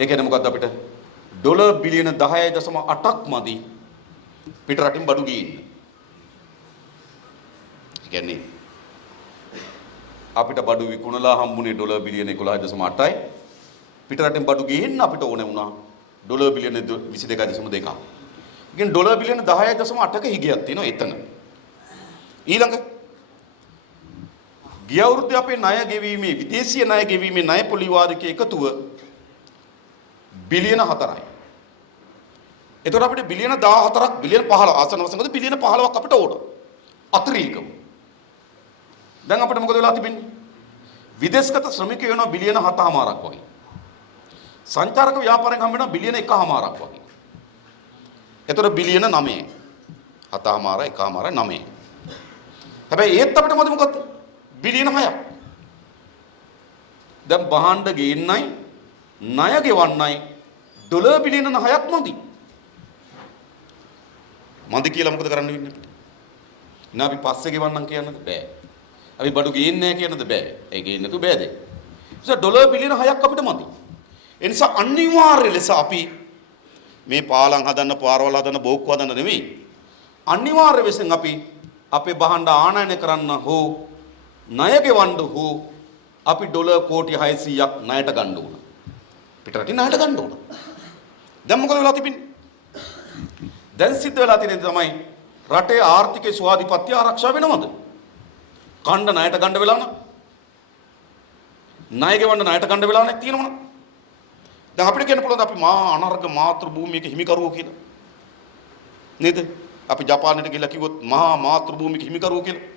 ඒ කියන්නේ මොකද්ද අපිට ඩොලර් බිලියන 10.8ක් මදි පිට රටින් බඩු ගේන්න. ඒ කියන්නේ අපිට බඩු විකුණලා හම්බුනේ ඩොලර් බිලියන 11.8යි. පිට රටින් බඩු ගේන්න අපිට ඕනේ වුණා ඩොලර් බිලියන 22.2ක්. ඉතින් ඩොලර් බිලියන 10.8ක හිගයක් තියෙනවා එතන. ඊළඟ ගිය අවුරුද්දේ අපේ ණය ගෙවීමේ විදේශීය ණය ගෙවීමේ ණය පොලි වාරිකයේ එකතුව බිලියන 4යි. එතකොට අපිට බිලියන 14ක් බිලියන 15 ආසන වශයෙන් බිලියන 15ක් අපිට ඕන. අතිරේකව. දැන් අපිට මොකද වෙලා තිබෙන්නේ? විදේශගත ශ්‍රමිකයෝ වෙනවා බිලියන 7.5ක් වගේ. සංචාරක ව්‍යාපාරයෙන් හම්බ වෙනවා බිලියන 1.5ක් වගේ. එතකොට බිලියන 9යි. 7.5 1.5 9යි. හැබැයි ඒත් අපිට මොකද? බිලියන 6ක්. දැන් බහඬ ගේන්නයි ණය ගෙවන්නයි ඩොලර් බිලියන 6ක් මදි. මදි කියලා මොකද කරන්න වෙන්නේ අපිට? නා අපි පස්සේ ගෙවන්නම් කියන්නද බෑ. අපි බඩු ගේන්නේ නැහැ කියන්නද බෑ. ඒ ගේන්න තු බෑද? ඒ ඩොලර් බිලියන 6ක් අපිට මදි. ඒ නිසා අනිවාර්ය ලෙස අපි මේ පාලම් හදන්න, පාරවල් හදන්න, බෝක්කු හදන්න නෙමෙයි. අනිවාර්ය වෙසෙන් අපි අපේ බහඬ ආනයනය කරන්න හෝ ණය ගෙවන්න හෝ අපි ඩොලර් කෝටි 600ක් ණයට ගන්න ඕන. පිටරටින් ණයට ගන්න ඕන. දැන් මොකද වෙලා තිබෙන්නේ? දැන් සිද්ධ වෙලා තියෙන්නේ තමයි රටේ ආර්ථිකයේ ස්වාධිපත්‍ය ආරක්ෂා වෙනවද? කණ්ඩ ණයට ගන්න වෙලා නම් ණය ගෙවන්න ණයට ගන්න වෙලා නැති තියෙනවනේ. දැන් අපිට කියන්න පුළුවන් අපි මා අනර්ග මාතෘ භූමියක හිමිකරුවෝ කියලා. නේද? අපි ජපානයට ගිහලා කිව්වොත් මහා මාතෘ භූමියක හිමිකරුවෝ කියලා.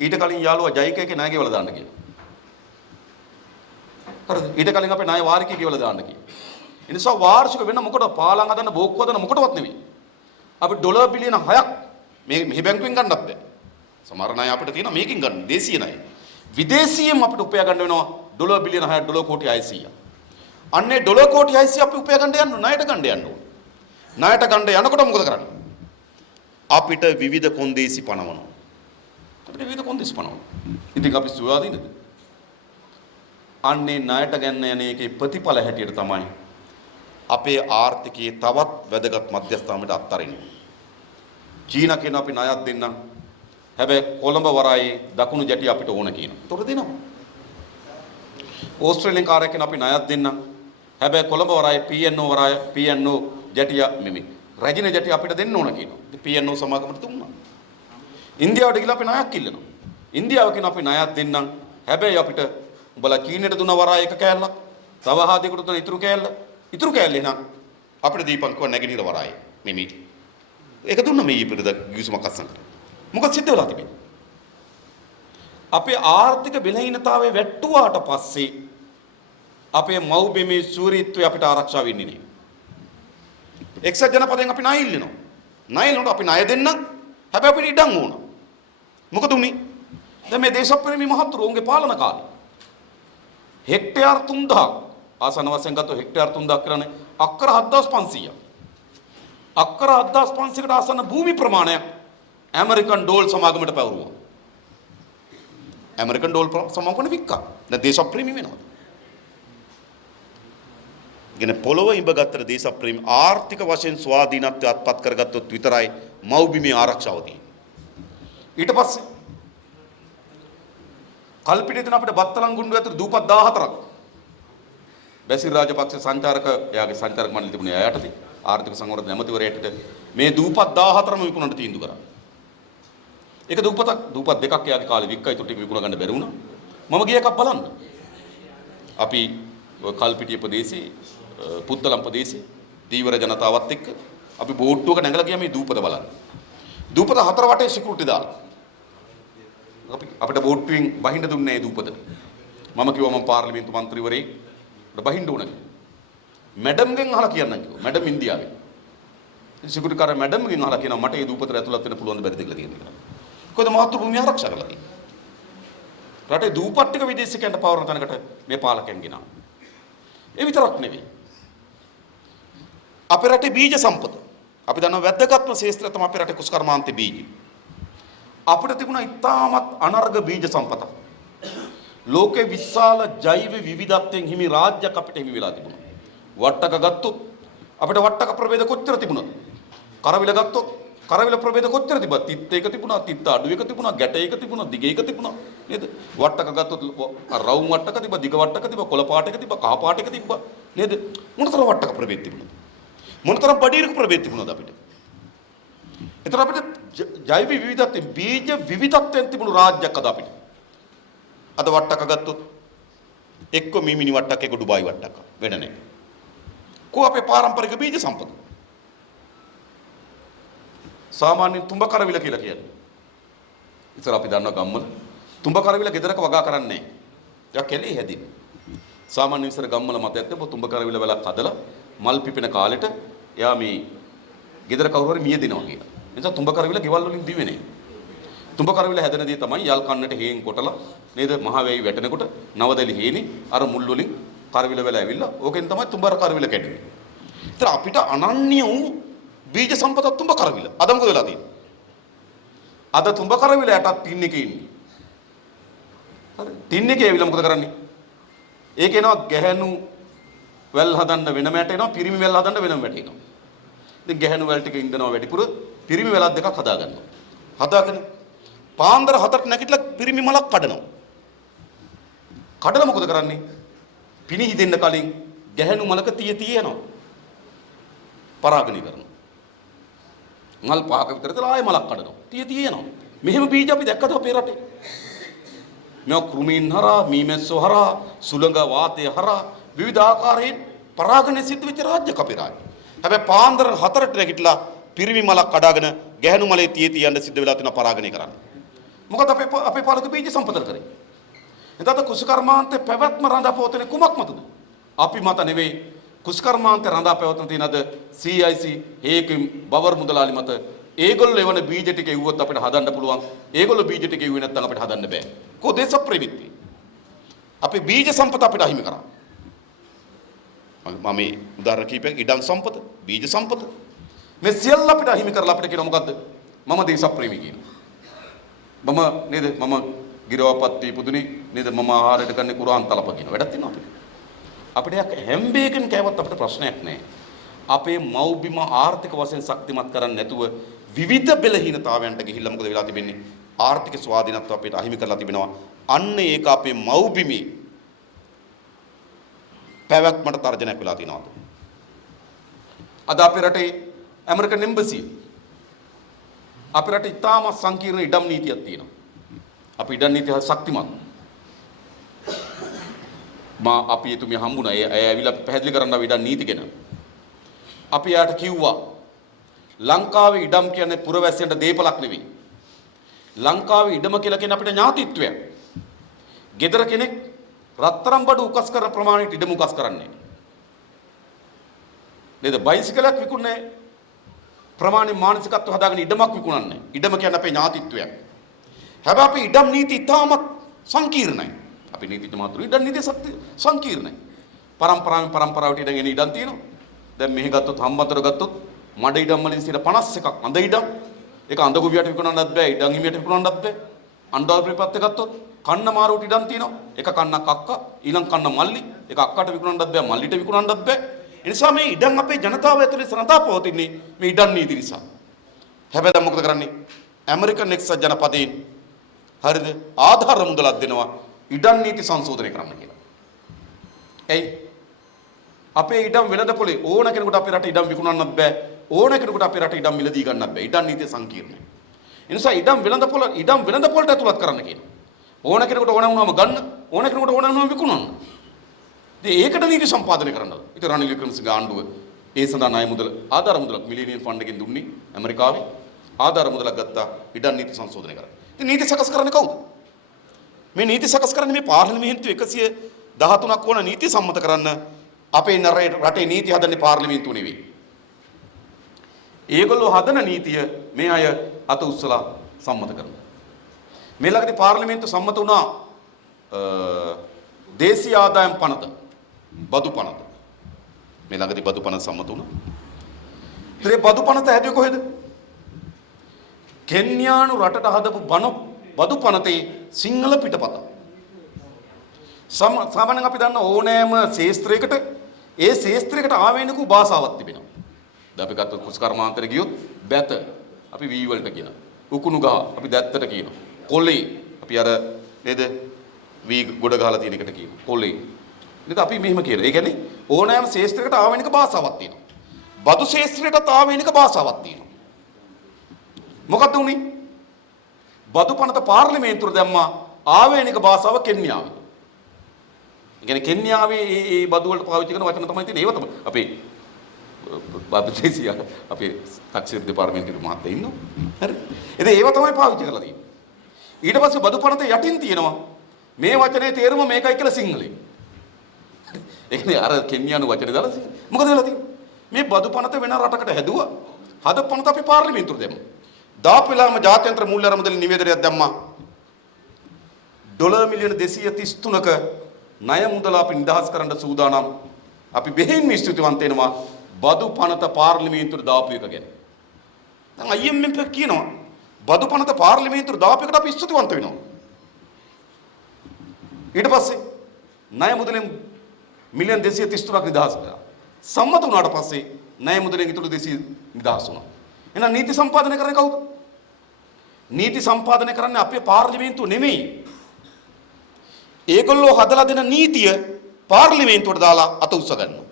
ඊට කලින් යාළුවා ජයිකේගේ ණය ගෙවලා දාන්න කියලා. හරිද? ඊට කලින් අපේ ණය වාරිකය ගෙවලා දාන්න කියලා. ඒ නිසා වාර්ෂික වෙන මොකටද පාලම් හදන්න බෝක්කු හදන්න මොකටවත් නෙවෙයි. අපි ඩොලර් බිලියන 6ක් මේ බැංකුවෙන් ගන්නත් බෑ. සමහර ණය අපිට තියෙනවා මේකෙන් ගන්න දේශීය ණය. විදේශීයම අපිට උපයා ගන්න වෙනවා ඩොලර් බිලියන 6ක් ඩොලර් කෝටි 600ක්. අන්නේ ඩොලර් කෝටි 600 අපි උපයා ගන්න යන්න ණයට ගන්න යන්න ඕන. ණයට ගන්න යනකොට මොකද කරන්නේ? අපිට විවිධ කොන්දේසි පනවනවා. අපිට විවිධ කොන්දේසි පනවනවා. ඉතින් අපි සුවාදීනද? අන්නේ ණයට ගන්න යන එකේ ප්‍රතිඵල හැටියට තමයි අපේ ආර්ථිකයේ තවත් වැදගත් මධ්‍යස්ථානකට අත්තරින්නේ. චීන කියන අපි ණයක් දෙන්නම්. හැබැයි කොළඹ වරායේ දකුණු ජැටිය අපිට ඕන කියනවා. ඒතොර දෙනවා. ඕස්ට්‍රේලියානු කාර්යයක් කියන අපි ණයක් දෙන්නම්. හැබැයි කොළඹ වරායේ PNO ජැටිය මෙමෙ රජින ජැටිය අපිට දෙන්න ඕන කියනවා. ඉතින් PNO සමාගමට දුන්නා. ඉන්දියාවට ගිහලා අපි ණයක් ඉල්ලනවා. ඉන්දියාව කියන අපි ණයක් දෙන්නම්. හැබැයි අපිට උඹලා චීනෙට දුන්න වරාය එක කෑල්ලක්. තව හාදයකට දුන්න ඉතුරු කෑල්ල එහෙනම් අපිට දීපන් කව නැගිටින වරාය මෙමි. ඒක දුන්න මේ ඊපෙරද ගිවිසුමක් අත්සන් කරා. මොකද සිද්ධ වෙලා තිබෙන්නේ? අපේ ආර්ථික බෙලහීනතාවයේ වැට්ටුවාට පස්සේ අපේ මව්බිමේ සූරීත්වය අපිට ආරක්ෂා වෙන්නේ නැහැ. එක්සත් ජනපදයෙන් අපි ණය ඉල්ලනවා. ණය ඉල්ලනකොට අපි ණය දෙන්න. හැබැයි අපිට ඉඩම් ඕන. මොකද උනේ? දැන් මේ දේශප්‍රේමී මහතුරු උන්ගේ පාලන කාලේ හෙක්ටයාර් 3000ක් ආසන වශයෙන් ගත්තොත් හෙක්ටයාර් 3000ක් කරන්නේ අක්කර 7500ක්. අක්කර 7500කට ආසන්න භූමි ප්‍රමාණයක් ඇමරිකන් ඩෝල් සමාගමට පැවරුවා. ඇමරිකන් ඩෝල් සමාගමට වික්කා. දැන් දේශප්‍රේමී වෙනවා. ගෙන පොළොව ඉඹ ගත්තට දේශප්‍රේමී ආර්ථික වශයෙන් ස්වාධීනත්වයට අත්පත් කරගත්තොත් විතරයි මව්බිමේ ආරක්ෂාව තියෙන්නේ. ඊට පස්සේ කල්පිටේ දෙන අපිට බත්තලන් ගුණ්ඩුව ඇතුළේ දූපත් 14ක් බැසිල් රාජපක්ෂ සංචාරක එයාගේ සංචාරක මණ්ඩලය තිබුණේ එයාටද ආර්ථික සංවර්ධන ඇමතිවරයාට මේ දූපත් 14ම විකුණන්න තීන්දුව කරා. ඒක දූපත් දෙකක් එයාගේ කාලේ වික්කයි තුටි විකුණ ගන්න බැරි වුණා. මම ගිය එකක් බලන්න. අපි ඔය කල්පිටිය ප්‍රදේශේ පුත්තලම් ප්‍රදේශේ දීවර ජනතාවත් එක්ක අපි බෝට්ටුවක නැගලා ගියා මේ දූපත බලන්න. දූපත හතර වටේ සිකියුරිටි දාලා. අපිට බෝට්ටුවෙන් බහින්න දුන්නේ නැහැ දූපතට. මම කිව්වා මම පාර්ලිමේන්තු මන්ත්‍රීවරයෙක් බහින්න ඕන කියලා. මැඩම්ගෙන් අහලා කියන්නම් කිව්වා. මැඩම් ඉන්දියාවේ. සිකියුරිටි කාර්ය මැඩම්ගෙන් අහලා කියනවා මට මේ දූපතට ඇතුළත් වෙන්න පුළුවන් ද බැරිද කියලා තියෙනවා. කොහොමද මාතෘ භූමිය ආරක්ෂා කරලා තියෙන්නේ? රටේ දූපත් ටික විදේශිකයන්ට පවරන තැනකට මේ පාලකයන් ගෙනා. ඒ විතරක් නෙවෙයි. අපේ රටේ බීජ සම්පත. අපි දන්නවා වැදගත්ම ශේත්‍රය තමයි අපේ රටේ කුෂ්කර්මාන්ත බීජ. අපිට තිබුණා ඉතාමත් අනර්ග බීජ සම්පත. ලෝකේ විශාල ජෛව විවිධත්වයෙන් හිමි රාජ්‍යයක් අපිට හිමි වෙලා තිබුණා. වට්ටක ගත්තොත් අපිට වට්ටක ප්‍රභේද කොච්චර තිබුණාද? කරවිල ගත්තොත් කරවිල ප්‍රභේද කොච්චර තිබ්බද? තිත් එක තිබුණා, තිත් අඩු එක තිබුණා, ගැට එක තිබුණා, දිග එක තිබුණා නේද? වට්ටක ගත්තොත් රවුම් වට්ටක තිබ්බා, දිග වට්ටක තිබ්බා, කොළ පාට එක තිබ්බා, කහ පාට එක තිබ්බා නේද? මොනතර වට්ටක ප්‍රභේද තිබුණාද? මොනතර බඩීරක ප්‍රභේද තිබුණාද අපිට? ඒතර අපිට ජෛව විවිධත්වයෙන් බීජ විවිධත්වයෙන් තිබුණු රාජ්‍යයක් අද අපිට. අද වට්ටක ගත්තොත් එක්ක මිමිනි වට්ටක එක්ක ඩුබායි වට්ටක වෙන නැහැ. කො අපේ පාරම්පරික බීජ සම්පත. සාමාන්‍ය තුඹ කරවිල කියලා කියන්නේ. ඉතින් අපි දන්නවා ගම්වල තුඹ කරවිල ගෙදරක වගා කරන්නේ නැහැ. ඒක කෙලේ හැදින්නේ. සාමාන්‍ය විතර ගම්වල මතයත් තුඹ කරවිල වලක් හදලා මල් පිපෙන කාලෙට එයා මේ ගෙදර කවුරු හරි මිය දෙනවා කියලා. ඒ නිසා තුඹ කරවිල ගෙවල් වලින් දිවෙන්නේ නැහැ. තුඹ කරවිල හැදෙන දේ තමයි යල් කන්නට හේන් කොටලා නේද මහ වැයි වැටෙනකොට නවදලි හේනේ අර මුල් වලින් කරවිල වෙලා ඇවිල්ලා ඕකෙන් තමයි තුඹ කරවිල කැඩෙන්නේ. ඒතර අපිට අනන්‍ය වූ බීජ සම්පතක් තුඹ කරවිල. අද මොකද වෙලා තියෙන්නේ? අද තුඹ කරවිල යටත් ටින් එකේ ඉන්නේ. හරි. ටින් එකේ ඇවිල්ලා මොකද කරන්නේ? ඒක එනවා ගැහැණු වැල් හදන්න වෙනම යටේනවා, පිරිමි වැල් හදන්න වෙනම යටේනවා. ඉතින් ගැහැණු වැල් ටික ඉඳනවා වැඩිපුර, පිරිමි වැලක් දෙකක් හදා ගන්නවා. හදාගෙන පාන්දර 4ට නැගිටලා පිරිමි මලක් කඩනවා. කඩලා මොකද කරන්නේ? පිනිහි දෙන්න කලින් ගැහැණු මලක තිය යනවා. පරාගණය කරනවා. මල් පහක විතර දාලා ආයෙ මලක් කඩනවා. තිය යනවා. මෙහෙම බීජ අපි දැක්කද අපේ රටේ? මේ කෘමීන් හරහා, මීමැස්සෝ හරහා, සුළඟ වාතය හරහා විවිධ ආකාරයෙන් පරාගණය සිද්ධ වෙච්ච රාජ්‍යක අපේ රාජ්‍ය. හැබැයි පාන්දර 4ට නැගිටලා පිරිමි මලක් කඩාගෙන ගැහැණු මලේ තිය යන්න සිද්ධ වෙලා තියෙන පරාගණය කරන්නේ. මොකද අපේ පාලක බීජ සම්පත කරේ. එතකොට කුෂ්කර්මාන්තේ පැවැත්ම රඳා පවතින කුමක් මතද? අපි මත නෙවෙයි. කුෂ්කර්මාන්තේ රඳා පැවතුන තියෙන අද CIC හේකින් බවර් මුදලාලි මත ඒගොල්ලෝ එවන බීජ ටික එව්වොත් අපිට හදන්න පුළුවන්. ඒගොල්ලෝ බීජ ටික එව්වේ නැත්නම් අපිට හදන්න බෑ. කො දේශප්‍රේමීත්වය. අපේ බීජ සම්පත අපිට අහිමි කරා. මම මේ උදාහරණ කීපයක් ඉඩම් සම්පත, බීජ සම්පත මේ සියල්ල අපිට අහිමි කරලා අපිට කියනවා මොකද්ද? මම දේශප්‍රේමී කියනවා. මම නේද මම ගිරවපත්ති පුදුනේ නේද මම ආහාරයට ගන්නේ කුරාන් තලප කියන වැඩක් තියෙනවා අපිට. අපිට හැම්බේකෙන් කෑවත් අපිට ප්‍රශ්නයක් නැහැ. අපේ මව්බිම ආර්ථික වශයෙන් ශක්තිමත් කරන්නේ නැතුව විවිධ බෙලහීනතාවයන්ට ගිහිල්ලා මොකද වෙලා තිබෙන්නේ? ආර්ථික ස්වාධීනත්වය අපිට අහිමි කරලා තිබෙනවා. අන්න ඒක අපේ මව්බිමේ පැවැත්මට තර්ජනයක් වෙලා තියෙනවා. අද අපේ රටේ ඇමරිකන් එම්බසි අපේ රටේ ඉතාම සංකීර්ණ ඉඩම් නීතියක් තියෙනවා. අපි ඉඩම් නීතිය ශක්තිමත්. අපි එතුමිය හම්බුණා. ඒ ඇවිල්ලා පැහැදිලි කරන්න ඉඩම් නීති ගැන. අපි යාට කිව්වා ලංකාවේ ඉඩම් කියන්නේ පුරවැසියන්ට දීපලක් නෙවෙයි. ලංකාවේ ඉඩම කියලා කියන අපිට ඥාතිත්වයක්. ගෙදර කෙනෙක් රත්තරන් බඩු උකස් කරන ප්‍රමාණයට ඉඩම උකස් කරන්නේ. නේද? බයිසිකලයක් විකුණන්නේ ප්‍රමාණි මානසිකත්ව හදාගෙන ඉඩමක් විකුණන්නේ. ඉඩම කියන්නේ අපේ ඥාතිත්වයක්. හැබැයි අපි ඉඩම් නීති ඉතාමත් සංකීර්ණයි. අපි නීතිඥ මාතෘ ඉඩම් නීතිය සංකීර්ණයි. පරම්පරාවට ඉඩම් එන ඉඩම් තියෙනවා. දැන් මෙහි ගත්තොත් හම්බන්තොට ගත්තොත් මඩ ඉඩම් වලින් 51ක් අඳ ඉඩම්. ඒක අඳ ගුවියට විකුණන්නත් බෑ, ඉඩම් හිමියට විකුණන්නත් බෑ. අන්ඩාල් ප්‍රතිපත්ති ගත්තොත් කන්න මාරුවට ඉඩම් තියෙනවා. එක කන්නක් අක්කා, ඊළඟ කන්න මල්ලි. ඒක අක්කට විකුණන්නත් බෑ, මල්ලිට විකුණන්නත් බෑ. ඒ නිසා මේ ඉඩම් අපේ ජනතාව ඇතුලේ සරණතා පවතින්නේ මේ ඉඩම් නීති නිසා. හැබැයි දැන් මොකද කරන්නේ? ඇමරිකන් එක්සත් ජනපදයෙන් හරිද? ආධාර මුදලක් දෙනවා ඉඩම් නීති සංශෝධනය කරන්න කියලා. එයි අපේ ඉඩම් වෙනද පොලේ ඕන කෙනෙකුට අපේ රට ඉඩම් විකුණන්නත් බෑ. ඕන කෙනෙකුට අපේ රට ඉඩම් මිලදී ගන්නත් බෑ. ඉඩම් නීතිය සංකීර්ණයි. ඒ නිසා ඉඩම් වෙනද පොලට ඇතුළත් කරන්න කියනවා. ඕන කෙනෙකුට ඕන වුණාම ගන්න, ඕන කෙනෙකුට ඕන වුණාම විකුණන්න. ඉතින් ඒකට නීති සම්පාදනය කරනවා. ඉතින් රනිල් වික්‍රමසිංහ ආණ්ඩුව ඒ සඳහා ණය මුදල ආධාර මුදලක් මිලියනියන් ෆන්ඩ් එකෙන් දුන්නේ ඇමරිකාවේ. ආධාර මුදලක් ගත්තා ඉඩම් නීති සංශෝධනය කරන්න. ඉතින් නීති සකස් කරන්නේ කවුද? මේ නීති සකස් කරන්නේ මේ පාර්ලිමේන්තුව 113ක් වුණ නීති සම්මත කරන්න අපේ රටේ නීති හදන්නේ පාර්ලිමේන්තුව නෙවෙයි. ඒගොල්ලෝ හදන නීතිය මේ අය අත උස්සලා සම්මත කරනවා. මේ ළඟදී පාර්ලිමේන්තුව සම්මත වුණා දේශීය ආදායම් පනත බදු පනත. මේ ළඟදී බදු පනත සම්මත වුණා. ඒ බදු පනත හැදුවේ කොහෙද? කෙන්යානු රටට හදපු බදු පනතේ සිංහල පිටපත. සාමාන්‍යයෙන් අපි දන්න ඕනෑම ශාස්ත්‍රයකට ඒ ශාස්ත්‍රයකට ආවේනික භාෂාවක් තිබෙනවා. දැන් අපි ගත්තොත් කුෂ්කර්මාන්තයට ගියොත් බැත අපි වී වලට කියනවා. උකුණු ගහ අපි දැත්තට කියනවා. කොළේ අපි අර නේද වී ගොඩ ගහලා තියෙන එකට කියනවා. කොළේ. නේද අපි මෙහෙම කියනවා. ඒ කියන්නේ ඕනෑම ශාස්ත්‍රයකට ආවේනික භාෂාවක් තියෙනවා. බදු ශාස්ත්‍රයටත් ආවේනික භාෂාවක් තියෙනවා. මොකක්ද උනේ? බදු පනත පාර්ලිමේන්තුවට දැම්මා ආවේනික භාෂාව කෙන්යාව. ඒ කියන්නේ කෙන්යාවේ මේ බදු වලට පාවිච්චි කරන වචන තමයි තියෙන්නේ. ඒව තමයි අපේ බාබ්දේසියා අපේ තාක්ෂණ දෙපාර්තමේන්තුවේ මහත්තයා ඉන්නවා. හරි. ඉතින් ඒව තමයි පාවිච්චි කරලා තියෙන්නේ. ඊට පස්සේ බදු පනතේ යටින් තියෙනවා මේ වචනේ තේරුම මේකයි කියලා සිංහලෙන්. ඒ කියන්නේ අර කෙන්යානු වචනේ දාලා මොකද වෙලා තියෙන්නේ? මේ බදු පනත වෙන රටකට හැදුවා. හද පනත අපි පාර්ලිමේන්තුවට දැම්මා. දාපෙලාම ජාත්‍යන්තර මූල්‍ය අරමුදල නිවේදනයක් දැම්මා. ඩොලර් මිලියන 233ක ණය මුදල අපි නිදහස් කරන්න සූදානම්. අපි බෙහෙයින්ම ස්තුතිවන්ත වෙනවා බදු පනත පාර්ලිමේන්තුවට දාපු එක ගැන. දැන් IMF කියනවා බදු පනත පාර්ලිමේන්තුවට දාපු එකට අපි ස්තුතිවන්ත වෙනවා. ඊට පස්සේ ණය මුදලෙන් මිලියන 233ක් නිදහස් කරා. සම්මත වුණාට පස්සේ ණය මුදලෙන් ඉතුරු 200 නිදහස් වුණා. එහෙනම් නීති සම්පාදනය කරන්නේ කවුද? නීති සම්පාදනය කරන්නේ අපේ පාර්ලිමේන්තුව නෙමෙයි. ඒගොල්ලෝ හදලා දෙන නීතිය පාර්ලිමේන්තුවට දාලා අත උස්ස ගන්නවා.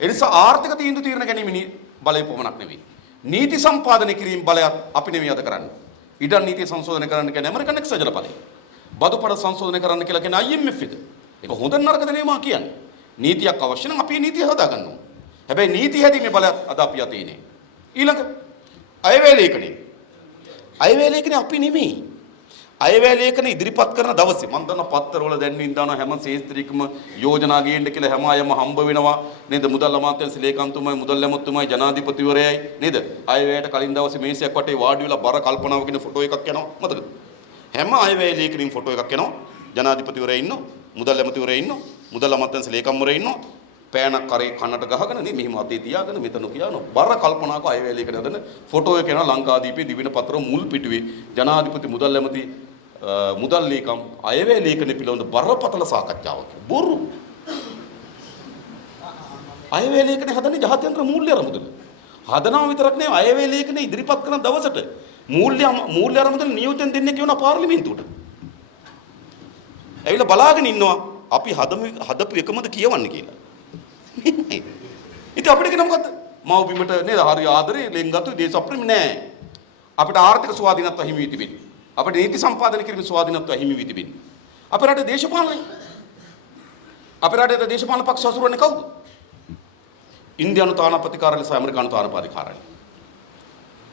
ඒ නිසා ආර්ථික තීන්දුව తీරන ගැනීම බලය පොමනක් නෙවෙයි. නීති සම්පාදනය කිරීම බලයත් අපි නෙවෙයි අද කරන්නේ. ඉඩම් නීතිය සංශෝධනය කරන්න කියන්නේ ඇමරිකන් එක්සත් ජනපදය. බදුපඩ සංශෝධනය කරන්න කියලා කියන IMF එක. ඒක හොඳ නරකද නේ මා කියන්නේ. නීතියක් අවශ්‍ය නම් අපි නීතිය හදා ගන්නවා. හැබැයි නීති හැදීමේ බලයත් අද අපි අතේ නේ. ඊළඟ අයවැය ලේඛනේ. අයවැය ලේඛනේ අපි නෙමෙයි. අයවැය ලේඛන ඉදිරිපත් කරන දවසේ මම දන්න පත්තරවල දැන්වින් දාන හැම ශාස්ත්‍රීයකම යෝජනා ගේන්න කියලා හැම අයම හම්බ වෙනවා නේද? මුදල් අමාත්‍යාංශ ලේකම්තුමයි මුදල් ඇමතුමයි ජනාධිපතිවරයයි නේද? අයවැයට කලින් දවසේ මේසයක් වටේ වාඩි වෙලා බර කල්පනාව කියන ෆොටෝ එකක් යනවා. මතකද? හැම අයවැය ලේඛනින් ෆොටෝ එකක් යනවා. ජනාධිපතිවරයා ඉන්නවා, මුදල් ඇමතිවරයා ඉන්නවා, මුදල් අමාත්‍යාංශ ලේකම්වරයා ඉන්නවා. පෑනක් කරේ කනට ගහගෙන නේ මෙහිම අතේ තියාගෙන මෙතන කියනවා බර කල්පනාක අයවැය ලේඛන හදන ෆොටෝ එක යනවා ලංකාදීපේ දිවින පතර මුල් පිටුවේ ජනාධිපති මුදල් ඇමති මුදල් ලේකම් අයවැය ලේඛන පිළිබඳ බරපතල සාකච්ඡාවක්. බොරු. අයවැය ලේඛන හදන්නේ ජාත්‍යන්තර මූල්‍ය අරමුදල. හදනවා විතරක් නෙවෙයි අයවැය ලේඛන ඉදිරිපත් කරන දවසට මූල්‍ය අරමුදල නියෝජන දෙන්නේ කියනවා පාර්ලිමේන්තුවට. ඇවිල්ලා බලාගෙන ඉන්නවා අපි හදපු එකමද කියවන්නේ කියලා. ඉතින් අපිට කියන මොකද්ද? මව්බිමට නේද හරි ආදරේ ලෙන්ගතු දේශප්‍රේම නෑ. අපිට ආර්ථික ස්වාධීනත්වය හිමි වී තිබෙන්නේ. අපිට නීති සම්පාදනය කිරීමේ ස්වාධීනත්වය හිමි වී තිබෙන්නේ. අපේ රටේ දේශපාලනය. අපේ රටේ දේශපාලන පක්ෂ හසුරුවන්නේ කවුද? ඉන්දියානු තානාපති කාර්යාලය සහ ඇමරිකානු තානාපති කාර්යාලය.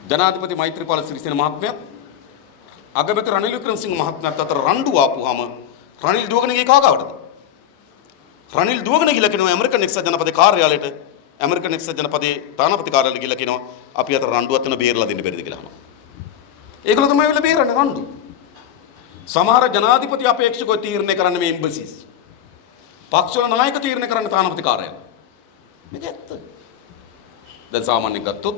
ජනාධිපති මෛත්‍රීපාල සිරිසේන මහත්මයාත් අගමැති රනිල් වික්‍රමසිංහ මහත්මයාත් අතර රණ්ඩු ආපුවාම රනිල් දුවගෙන ගියේ කාගාවටද? රනිල් දුවගෙන ගිහලා කියනවා ඇමරිකන් එක්සත් ජනපදයේ කාර්යාලයට ඇමරිකන් එක්සත් ජනපදයේ තානාපති කාර්යාලයට ගිහලා කියනවා අපි අතර රණ්ඩුවක් වෙන බේරලා දෙන්න බැරිද කියලා අහනවා. ඒගොල්ලෝ තමයි වෙලා බේරන්නේ රණ්ඩු. සමහර ජනාධිපති අපේක්ෂකව තීරණය කරන්නේ මේ එම්බසිස්. පක්ෂවල නායක තීරණය කරන්නේ තානාපති කාර්යාලය. මේක ඇත්ත. දැන් සාමාන්‍යයෙන් ගත්තොත්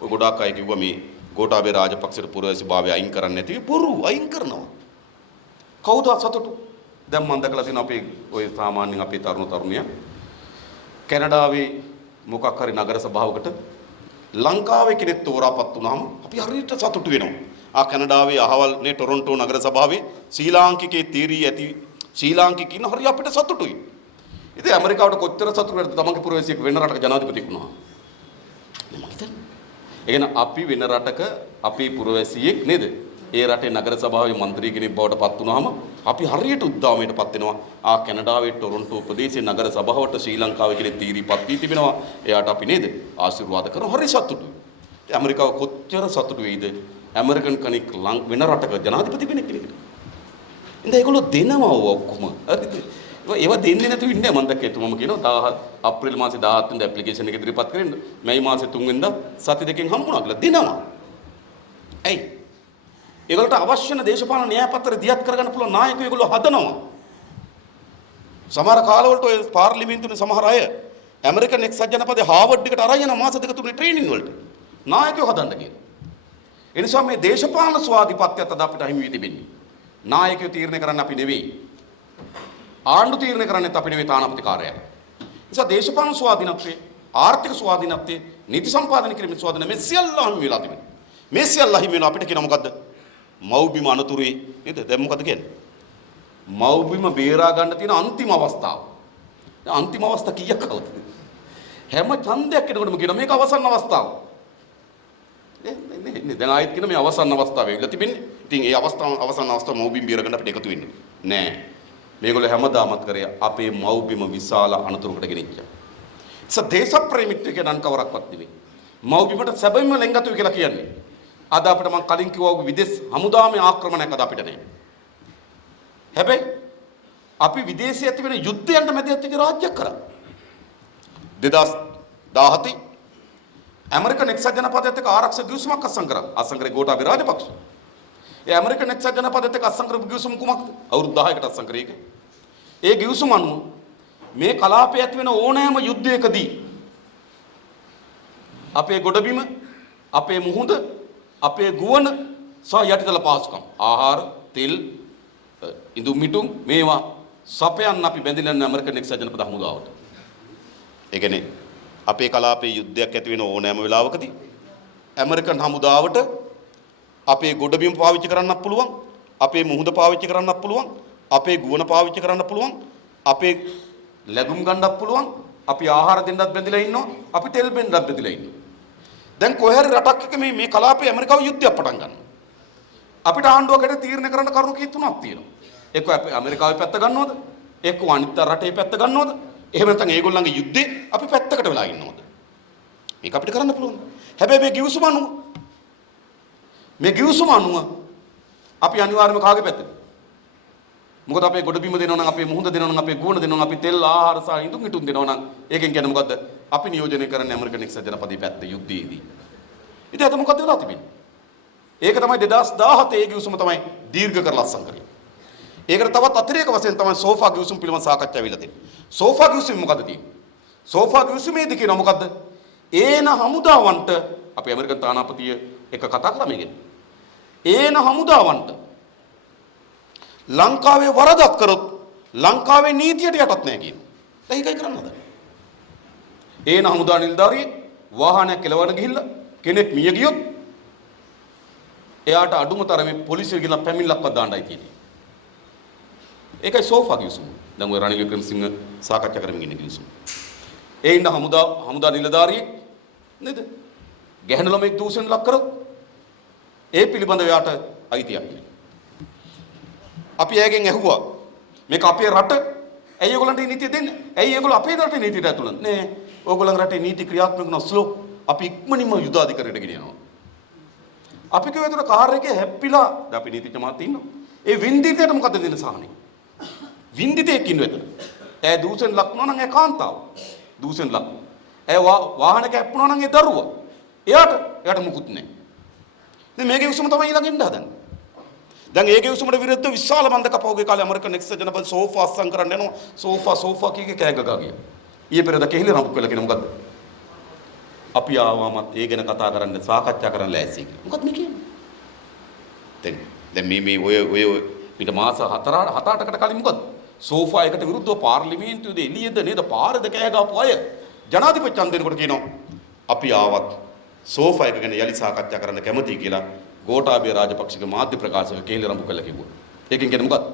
ඔය ගොඩාක් අය කිව්වා මේ ගෝඨාභය රාජපක්ෂට පුරවැසිභාවය අයින් කරන්න නැති බොරු අයින් කරනවා. කවුද සතුටු? දැන් මම දැකලා තියෙනවා අපේ ඔය සාමාන්‍යයෙන් අපේ තරුණිය කැනඩාවේ මොකක් හරි නගර සභාවකට ලංකාවේ කෙනෙක් තෝරාපත් වුණාම අපි හරියට සතුටු වෙනවා. කැනඩාවේ අහවල් නේ ටොරොන්ටෝ නගර සභාවේ ශ්‍රී ලාංකිකයේ තීරී ඇති ශ්‍රී ලාංකිකින් හරිය අපිට සතුටුයි. ඉතින් ඇමරිකාවට කොච්චර සතුටු වෙනවද තමන්ගේ පුරවැසියෙක් වෙන රටක ජනාධිපතියෙක් වුණා. මම හිතන්නේ. ඒ කියන්නේ අපි වෙන රටක අපේ පුරවැසියෙක් නේද? ඒ රටේ නගර සභාවේ മന്ത്രി කෙනෙක් බවට පත් වුණාම අපි හරියට උද්දාමයටපත් වෙනවා. කැනඩාවේ ටොරොන්ටෝ ප්‍රදේශයේ නගර සභාවට ශ්‍රී ලංකාවේ කෙනෙක් තීරීපත් වී තිබෙනවා. එයාට අපි නේද ආශිර්වාද කරනවා. හරි සතුටුයි. ඇමරිකාව කොච්චර සතුටු වෙයිද? ඇමරිකන් කෙනෙක් වෙන රටක ජනාධිපති කෙනෙක්. ඉතින් ඒගොල්ලෝ දෙනවා ඔක්කොම. හරිද? ඒවා දෙන්නේ නැතුව ඉන්නේ මම දැක්කේ තුමම කියනවා අප්‍රේල් මාසේ 17 වෙනිදා ඇප්ලිකේෂන් එක ඉදිරිපත් කරන්න මැයි මාසේ 3 වෙනිදා සති දෙකෙන් හම්බුණා කියලා දෙනවා. ඇයි? ඒගොල්ලන්ට අවශ්‍ය නැ දේශපාලන න්‍යායපත්‍ර දියත් කරගන්න පුළුවන් නායකයෝ ඒගොල්ලෝ හදනවා. සමහර කාලවලට ඔය පාර්ලිමේන්තුවේ සමහර අය ඇමරිකන් එක්සත් ජනපදයේ හාවර්ඩ් එකට අරන් යන මාස දෙක තුනේ ට්‍රේනින් වලට නායකයෝ හදන්න කියලා. ඒ නිසා මේ දේශපාලන ස්වාධිපත්‍යයත් අද අපිට අහිමි වී තිබෙන්නේ. නායකයෝ තීරණය කරන්න අපි නෙවෙයි. ආණ්ඩු තීරණය කරන්නේත් අපි නෙවෙයි තානාපති කාර්යය. නිසා දේශපාලන ස්වාධීනත්වයේ ආර්ථික ස්වාධීනත්වයේ නීති සම්පාදනය කිරීමේ ස්වාධීනත්වය මේ සියල්ල අහිමි වෙලා තිබෙනවා. මේ සියල්ල අහිමි වෙනවා අපිට කියන මොකද්ද? මව්බිම අනතුරුයි නේද? දැන් මොකද කියන්නේ? මව්බිම බේරා ගන්න තියෙන අන්තිම අවස්ථාව. අන්තිම අවස්ථාව කීයක් කවද? හැම ඡන්දයක් එනකොටම කියන මේක අවසන් අවස්ථාව. නේ දැන් ආයෙත් කියන මේ අවසන් අවස්ථාව වෙලා තිබෙන්නේ. ඉතින් ඒ අවසන් අවස්ථාව මව්බිම බේරා ගන්න අපිට එකතු වෙන්න. නෑ. මේගොල්ලෝ හැමදාමත් කරේ අපේ මව්බිම විශාල අනතුරකට ගෙනිච්චා. දේශප්‍රේමිත්වය කියන කවරක්වත් නෙවෙයි. මව්බිමට සැබවින්ම ලෙන්ගතුයි කියලා කියන්නේ. අද අපිට මම කලින් කිව්වා වගේ විදේශ හමුදාමය ආක්‍රමණයක් අද අපිට නැහැ. හැබැයි අපි විදේශයේ ඇති වෙන යුද්ධයන්ට මැදිහත් වෙච්ච රාජ්‍යයක් කරා. 2017 ඇමරිකන් එක්සත් ජනපදයට එක්ක ආරක්ෂක ගිවිසුමක් අත්සන් කරා. අත්සන් කරේ ගෝඨාභය රාජපක්ෂ. ඒ ඇමරිකන් එක්සත් ජනපදයට එක්ක අත්සන් කරපු ගිවිසුම කුමක්ද? අවුරුදු 10කට අත්සන් කරේ ඒක. ඒ ගිවිසුම අනුව මේ කලාපයේ ඇති වෙන ඕනෑම යුද්ධයකදී අපේ ගොඩබිම, අපේ මුහුද, අපේ ගුවන් සහ යටිතල පහසුකම් ආහාර, තෙල්, ඉඳුම් මිටුම් මේවා සපයන්න අපි බැඳිලා යන ඇමරිකන් එක්සත් ජනපද හමුදාවට. ඒ කියන්නේ අපේ කලාපයේ යුද්ධයක් ඇති වෙන ඕනෑම වෙලාවකදී ඇමරිකන් හමුදාවට අපේ ගොඩබිම පාවිච්චි කරන්නත් පුළුවන්, අපේ මුහුද පාවිච්චි කරන්නත් පුළුවන්, අපේ ගුවන් පාවිච්චි කරන්නත් පුළුවන්, අපේ ලැබුම් ගන්නත් පුළුවන්, අපි ආහාර දෙන්නත් බැඳිලා ඉන්නවා, අපි තෙල් බෙන්නත් බැඳිලා ඉන්නවා. දැන් කොහේ හරි රටක් එක මේ කලාපයේ ඇමරිකාව යුද්ධයක් පටන් ගන්නවා. අපිට ආණ්ඩුවකට තීරණය කරන්න කරුණු කී තුනක් තියෙනවා. එක්ක අපි ඇමරිකාවේ පැත්ත ගන්නවද? එක්ක අනිත් රටේ පැත්ත ගන්නවද? එහෙම නැත්නම් ඒගොල්ලන්ගේ යුද්ධේ අපි පැත්තකට වෙලා ඉන්නවද? මේක අපිට කරන්න පුළුවන්. හැබැයි මේ ගිවිසුම අනුව අපි අනිවාර්යයෙන්ම කාගේ පැත්තද? මොකද අපේ ගොඩබිම දෙනවා නම්, අපේ මුහුද දෙනවා නම්, අපේ ගුණ දෙනවා නම්, අපි තෙල් ආහාර සහ ඉඳුම් හිටුම් දෙනවා නම් ඒකෙන් කියන්නේ මොකද්ද? අපි නියෝජනය කරන්නේ ඇමරිකන් එක්සත් ජනපදයේ පැත්ත යුද්ධයේදී. ඉතින් අද මොකද වෙලා තිබෙන්නේ? ඒක තමයි 2017 ඒ ගිවිසුම තමයි දීර්ඝ කරලා අත්සන් කරේ. ඒකට තවත් අතිරේක වශයෙන් තමයි සෝෆා ගිවිසුම පිළිබඳ සාකච්ඡා වෙලා තියෙන්නේ. සෝෆා ගිවිසුම මොකද්ද තියෙන්නේ? සෝෆා ගිවිසුමේදී කියනවා මොකද්ද? ඒන හමුදාවන්ට අපි ඇමරිකන් තානාපතිය එක කතා කරා මේකෙන්. ඒන හමුදාවන්ට ලංකාවේ වරදක් කරොත් ලංකාවේ නීතියට යටත් නැහැ කියනවා. දැන් ඒකයි කරන්න හදන්නේ. ඒන හමුදා නිලධාරියෙක් වාහනයක් කෙලවන්න ගිහිල්ලා කෙනෙක් මිය ගියොත් එයාට අඩුම තරමේ පොලිසිය ගිහිල්ලා පැමිණිල්ලක්වත් දාන්නයි තියෙන්නේ. ඒකයි සෝෆා ගිවිසුම. දැන් ඔය රනිල් වික්‍රමසිංහ සාකච්ඡා කරමින් ඉන්න ගිවිසුම. ඒ ඉන්න හමුදා නිලධාරියෙක් නේද? ගැහැණු ළමෙක් දූෂණ ලක් කරොත් ඒ පිළිබඳව යාට අයිතියක් නැහැ. අපි එයාගෙන් ඇහුවා මේක අපේ රට ඇයි ඒගොල්ලන්ට නීතිය දෙන්නේ? ඇයි ඒගොල්ලෝ අපේ රටේ නීතියට ඇතුළත් නෑ? ඕගොල්ලන්ගේ රටේ නීති ක්‍රියාත්මක කරන ස්ලෝ අපි ඉක්මනින්ම යුද අධිකාරියට ගෙනියනවා. අපි කියව ඒතර කාර් එකේ හැප්පිලා දැන් අපි නීතිඥ මාත් ඉන්නවා. ඒ වින්දිතේට මොකද දෙන සාහනේ? වින්දිතේක් ඉන්නව එතන. ඈ දූෂණ ලක් වුණා නම් ඒ කාන්තාව. දූෂණ ලක්. ඈ වාහනක හැප්පුණා නම් ඒ දරුවා. එයාට මුකුත් නෑ. ඉතින් මේකේ උසම තමයි ඊළඟ ඉන්න හදන්නේ. දැන් ඒකේ උසමට විරුද්ධ විශාල බන්ධක පහුගිය කාලේ ඇමරිකන් එක්සත් ජනපද සෝෆා අස්සම් කරන්න යනවා. සෝෆා කීකේ කෑගගා ගියා. ඊයේ පෙරේද කෙහිලි රඹුක් වෙලා කියන මොකද්ද? අපි ආවමත් ඒ ගැන කතා කරන්න සාකච්ඡා කරන්න ලෑස්ති කියලා. මොකක්ද මේ කියන්නේ? දැන් මේ ඔය පිට මාස 7-8කට කලින් මොකද්ද? සෝෆා එකට විරුද්ධව පාර්ලිමේන්තුවේදී එළියද නේද පාරද කෑගාපු අය ජනාධිපති ඡන්දෙනකොට කියනවා අපි ආවත් සෝෆා එක ගැන යලි සාකච්ඡා කරන්න කැමතියි කියලා ගෝඨාභය රාජපක්ෂගේ මාධ්‍ය ප්‍රකාශක කෙහිලි රඹුක් කළා කිව්වා. ඒකෙන් කියන්නේ මොකද්ද?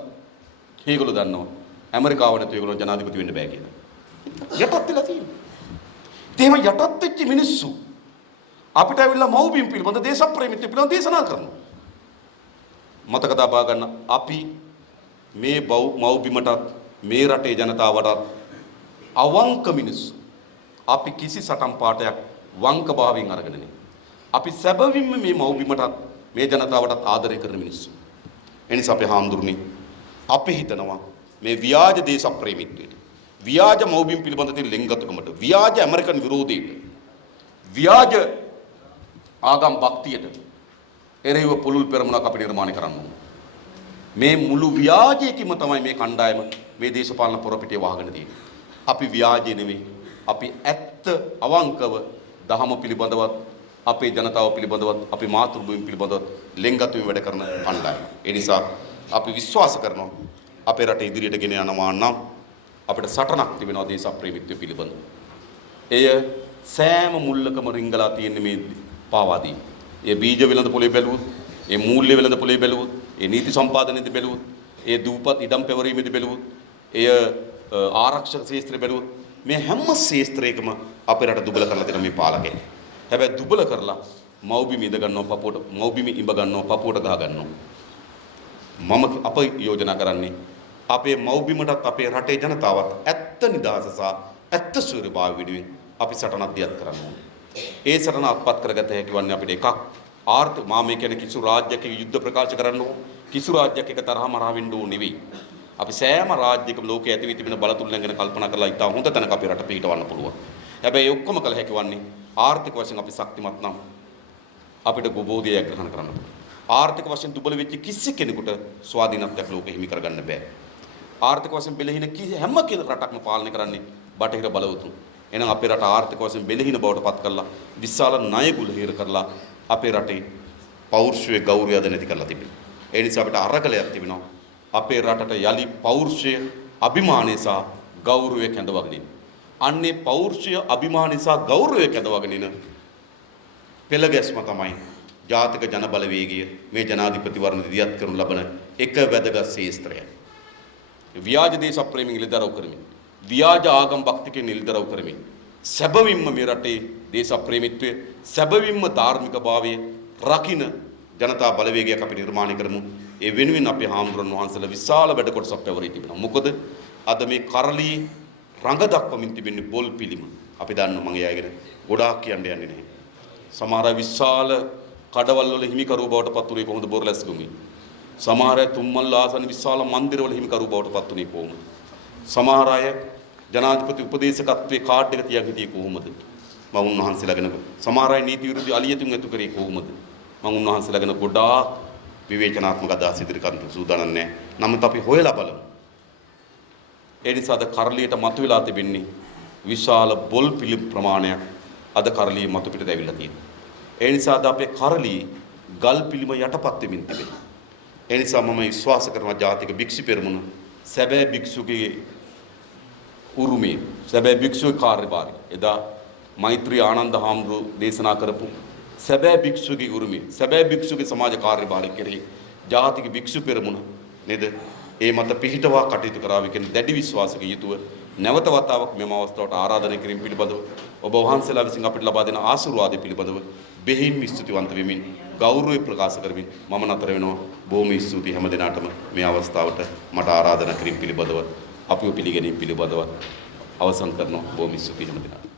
ඒගොල්ලෝ දන්නවා ඇමරිකාව නැතුව ඒගොල්ලෝ ජනාධිපති වෙන්න බෑ කියලා. යටත් වෙලා තියෙනවා. එහෙම යටත් වෙච්ච මිනිස්සු අපිට ඇවිල්ලා මව්බිම් පිළිබඳ දේශප්‍රේමීත්වය පිළිබඳ දේශනා කරනවා. මතක තබා ගන්න අපි මේ මව්බිමටත් මේ රටේ ජනතාවටත් අවංක මිනිස්සු. අපි කිසි සටන් පාඨයක් වංක භාවයෙන් අරගෙන නෙමෙයි. අපි සැබවින්ම මේ මව්බිමටත් මේ ජනතාවටත් ආදරය කරන මිනිස්සු. එනිසා අපි හාමුදුරනේ අපි හිතනවා මේ ව්‍යාජ දේශප්‍රේමීත්වයට, ව්‍යාජ මව්බිම් පිළිබඳ තියෙන ලෙන්ගතුකමට, ව්‍යාජ ඇමරිකන් විරෝධයට, ව්‍යාජ ආගම් භක්තියට එරෙහිව පුළුල් පෙරමුණක් අපි නිර්මාණය කරන්න ඕන. මේ මුළු ව්‍යාජයකින්ම තමයි මේ කණ්ඩායම මේ දේශපාලන පොරපිටිය වහගෙන තියෙන්නේ. අපි ව්‍යාජය නෙවෙයි. අපි ඇත්ත අවංකව දහම පිළිබඳවත් අපේ ජනතාව පිළිබඳවත් අපේ මාතෘභූමිය පිළිබඳවත් ලෙන්ගතුමින් වැඩ කරන කණ්ඩායම. ඒ නිසා අපි විශ්වාස කරනවා අපේ රට ඉදිරියට ගෙන යනවා නම් අපිට සටනක් තිබෙනවා දේශප්‍රේමීත්වය පිළිබඳව. එය සෑම මුල්ලකම රිංගලා තියෙන මේ පාවාදී. ඒ බීජ වෙළඳ පොලේ බැලුවොත්, ඒ මූල්‍ය වෙළඳ පොලේ බැලුවොත්, ඒ නීති සම්පාදනයේදී බැලුවොත්, ඒ දූපත් ඉඩම් පෙවරීමේදී බැලුවොත්, එය ආරක්ෂක ශාස්ත්‍රය බැලුවොත් මේ හැම ශාස්ත්‍රයකම අපේ රට දුබල කරලා තියෙන මේ පාලකයන්. හැබැයි දුබල කරලා මව්බිම ඉඳ ගන්නවා පපුවට, මව්බිම ඉඹ ගන්නවා පපුවට ගහ ගන්නවා. මම අප යෝජනා කරන්නේ අපේ මව්බිමටත් අපේ රටේ ජනතාවත් ඇත්ත නිදහස සහ ඇත්ත සූර්යභාවය වෙනුවෙන් අපි සටනක් දියත් කරන්න ඕනේ. ඒ සටන අත්පත් කරගත හැකි වන්නේ අපිට එකක් ආර්ථික මාමේ කියන කිසි රාජ්‍යයක යුද්ධ ප්‍රකාශ කරන්න ඕන, කිසි රාජ්‍යයක එක තරහ මරා වෙන්න ඕන නෙවෙයි. අපි සෑම රාජ්‍යයකම ලෝකයේ ඇති වී තිබෙන බලතුන් ගැන කල්පනා කරලා ඉතා හොඳ තැනක අපේ රට පිහිටවන්න පුළුවන්. හැබැයි ඒ ඔක්කොම කළ හැකි වන්නේ ආර්ථික වශයෙන් අපි ශක්තිමත් නම් අපිට ගොබෝධය ග්‍රහණ කරන්න පුළුවන්. ආර්ථික වශයෙන් දුබල වෙච්ච කිසි කෙනෙකුට ස්වාධීනත්වයක් ලෝකෙ හිමි කරගන්න බෑ. ආර්ථික වශයෙන් බෙලහින හැම රටක්ම පාලනය කරන්නේ බටහිර බලවතුන්. එහෙනම් අපේ රට ආර්ථික වශයෙන් බෙලහින බවට පත් කරලා විශාල ණය ගුලහිර කරලා අපේ රටේ පෞරුෂයේ ගෞරවය අද නැති කරලා තිබෙනවා. ඒ නිසා අපිට අරගලයක් තිබෙනවා. අපේ රටට යලි පෞරුෂය, අභිමානය සහ ගෞරවය කැඳවගෙන ඉන්න. අන්නේ පෞරුෂය, අභිමානය සහ ගෞරවය කැඳවගෙන ඉන්න පෙළ ගැස්ම තමයි ජාතික ජන බලවේගය මේ ජනාධිපතිවරණ දියත් කරනු ලබන එක වැදගත් ශාස්ත්‍රය. ව්‍යාජ දේශප්‍රේමී නිලදරව් කරමින්, ව්‍යාජ ආගම් භක්තිකයන් නිලදරව් කරමින් සැබවින්ම මේ රටේ දේශප්‍රේමීත්වය, සැබවින්ම ධාර්මික භාවය රකින්න ජනතා බලවේගයක් අපි නිර්මාණය කරමු. ඒ වෙනුවෙන් අපේ හාමුදුරන් වහන්සේලා විශාල වැඩ කොටසක් පැවරී තිබෙනවා. මොකද අද මේ කරලී රඟ දක්වමින් තිබෙන්නේ බොල් පිළිම. අපි දන්නවා මම එයාගෙන ගොඩාක් කියන්න යන්නේ නැහැ. සමහර විශාල කඩවල් වල හිමිකරුව බවට පත් වුණේ කොහොමද බොරලැස් ගමේ. සමහර අය තුම්මල් ආසන විශාල මන්දිරවල හිමිකරුව බවට පත් වුණේ කොහොමද. සමහර අය ජනාධිපති උපදේශකත්වයේ කාඩ් එක තියන් හිටියේ කොහොමද. මම උන්වහන්සේලා ගැන සමහර අය නීති විරුද්ධ අලියතුන් ඇතු කරේ කොහොමද. මම උන්වහන්සේලා ගැන ගොඩාක් විවේචනාත්මක අදහස් ඉදිරි කරන්න සූදානම් නැහැ. නමුත් අපි හොයලා බලමු. ඒ නිසා අද කරලියට මතුවලා තිබෙන්නේ විශාල බොල් පිළිම් ප්‍රමාණයක් අද කරලිය මතු පිටට ඇවිල්ලා තියෙනවා. ඒ නිසා අද අපේ කරලිය ගල් පිළිම යටපත් වෙමින් තිබෙනවා. ඒ නිසා මම විශ්වාස කරනවා ජාතික භික්ෂු පෙරමුණ සැබෑ භික්ෂුගේ උරුමේ, සැබෑ භික්ෂුගේ කාර්යභාරය එදා මෛත්‍රී ආනන්ද හාමුදුරුවෝ දේශනා කරපු සැබෑ භික්ෂුගේ උරුමේ, සැබෑ භික්ෂුගේ සමාජ කාර්යභාරය කෙරෙහි ජාතික භික්ෂු පෙරමුණ නේද ඒ මත පිහිටවා කටයුතු කරාවි කියන දැඩි විශ්වාසක යුතුව නැවත වතාවක් මෙම අවස්ථාවට ආරාධනය කිරීම පිළිබඳව ඔබ වහන්සේලා විසින් අපිට ලබා දෙන ආශිර්වාදය පිළිබඳව බෙහෙින් ස්තුතිවන්ත වෙමින් ගෞරවය ප්‍රකාශ කරමින් මම නතර වෙනවා. බොහොම ස්තුතියි හැම දිනාටම මේ අවස්ථාවට මට ආරාධනා කිරීම පිළිබඳව අපිව පිළිගැනීම පිළිබඳව අවසන් කරනවා. බොහොම ස්තුතියි හැම දිනාටම.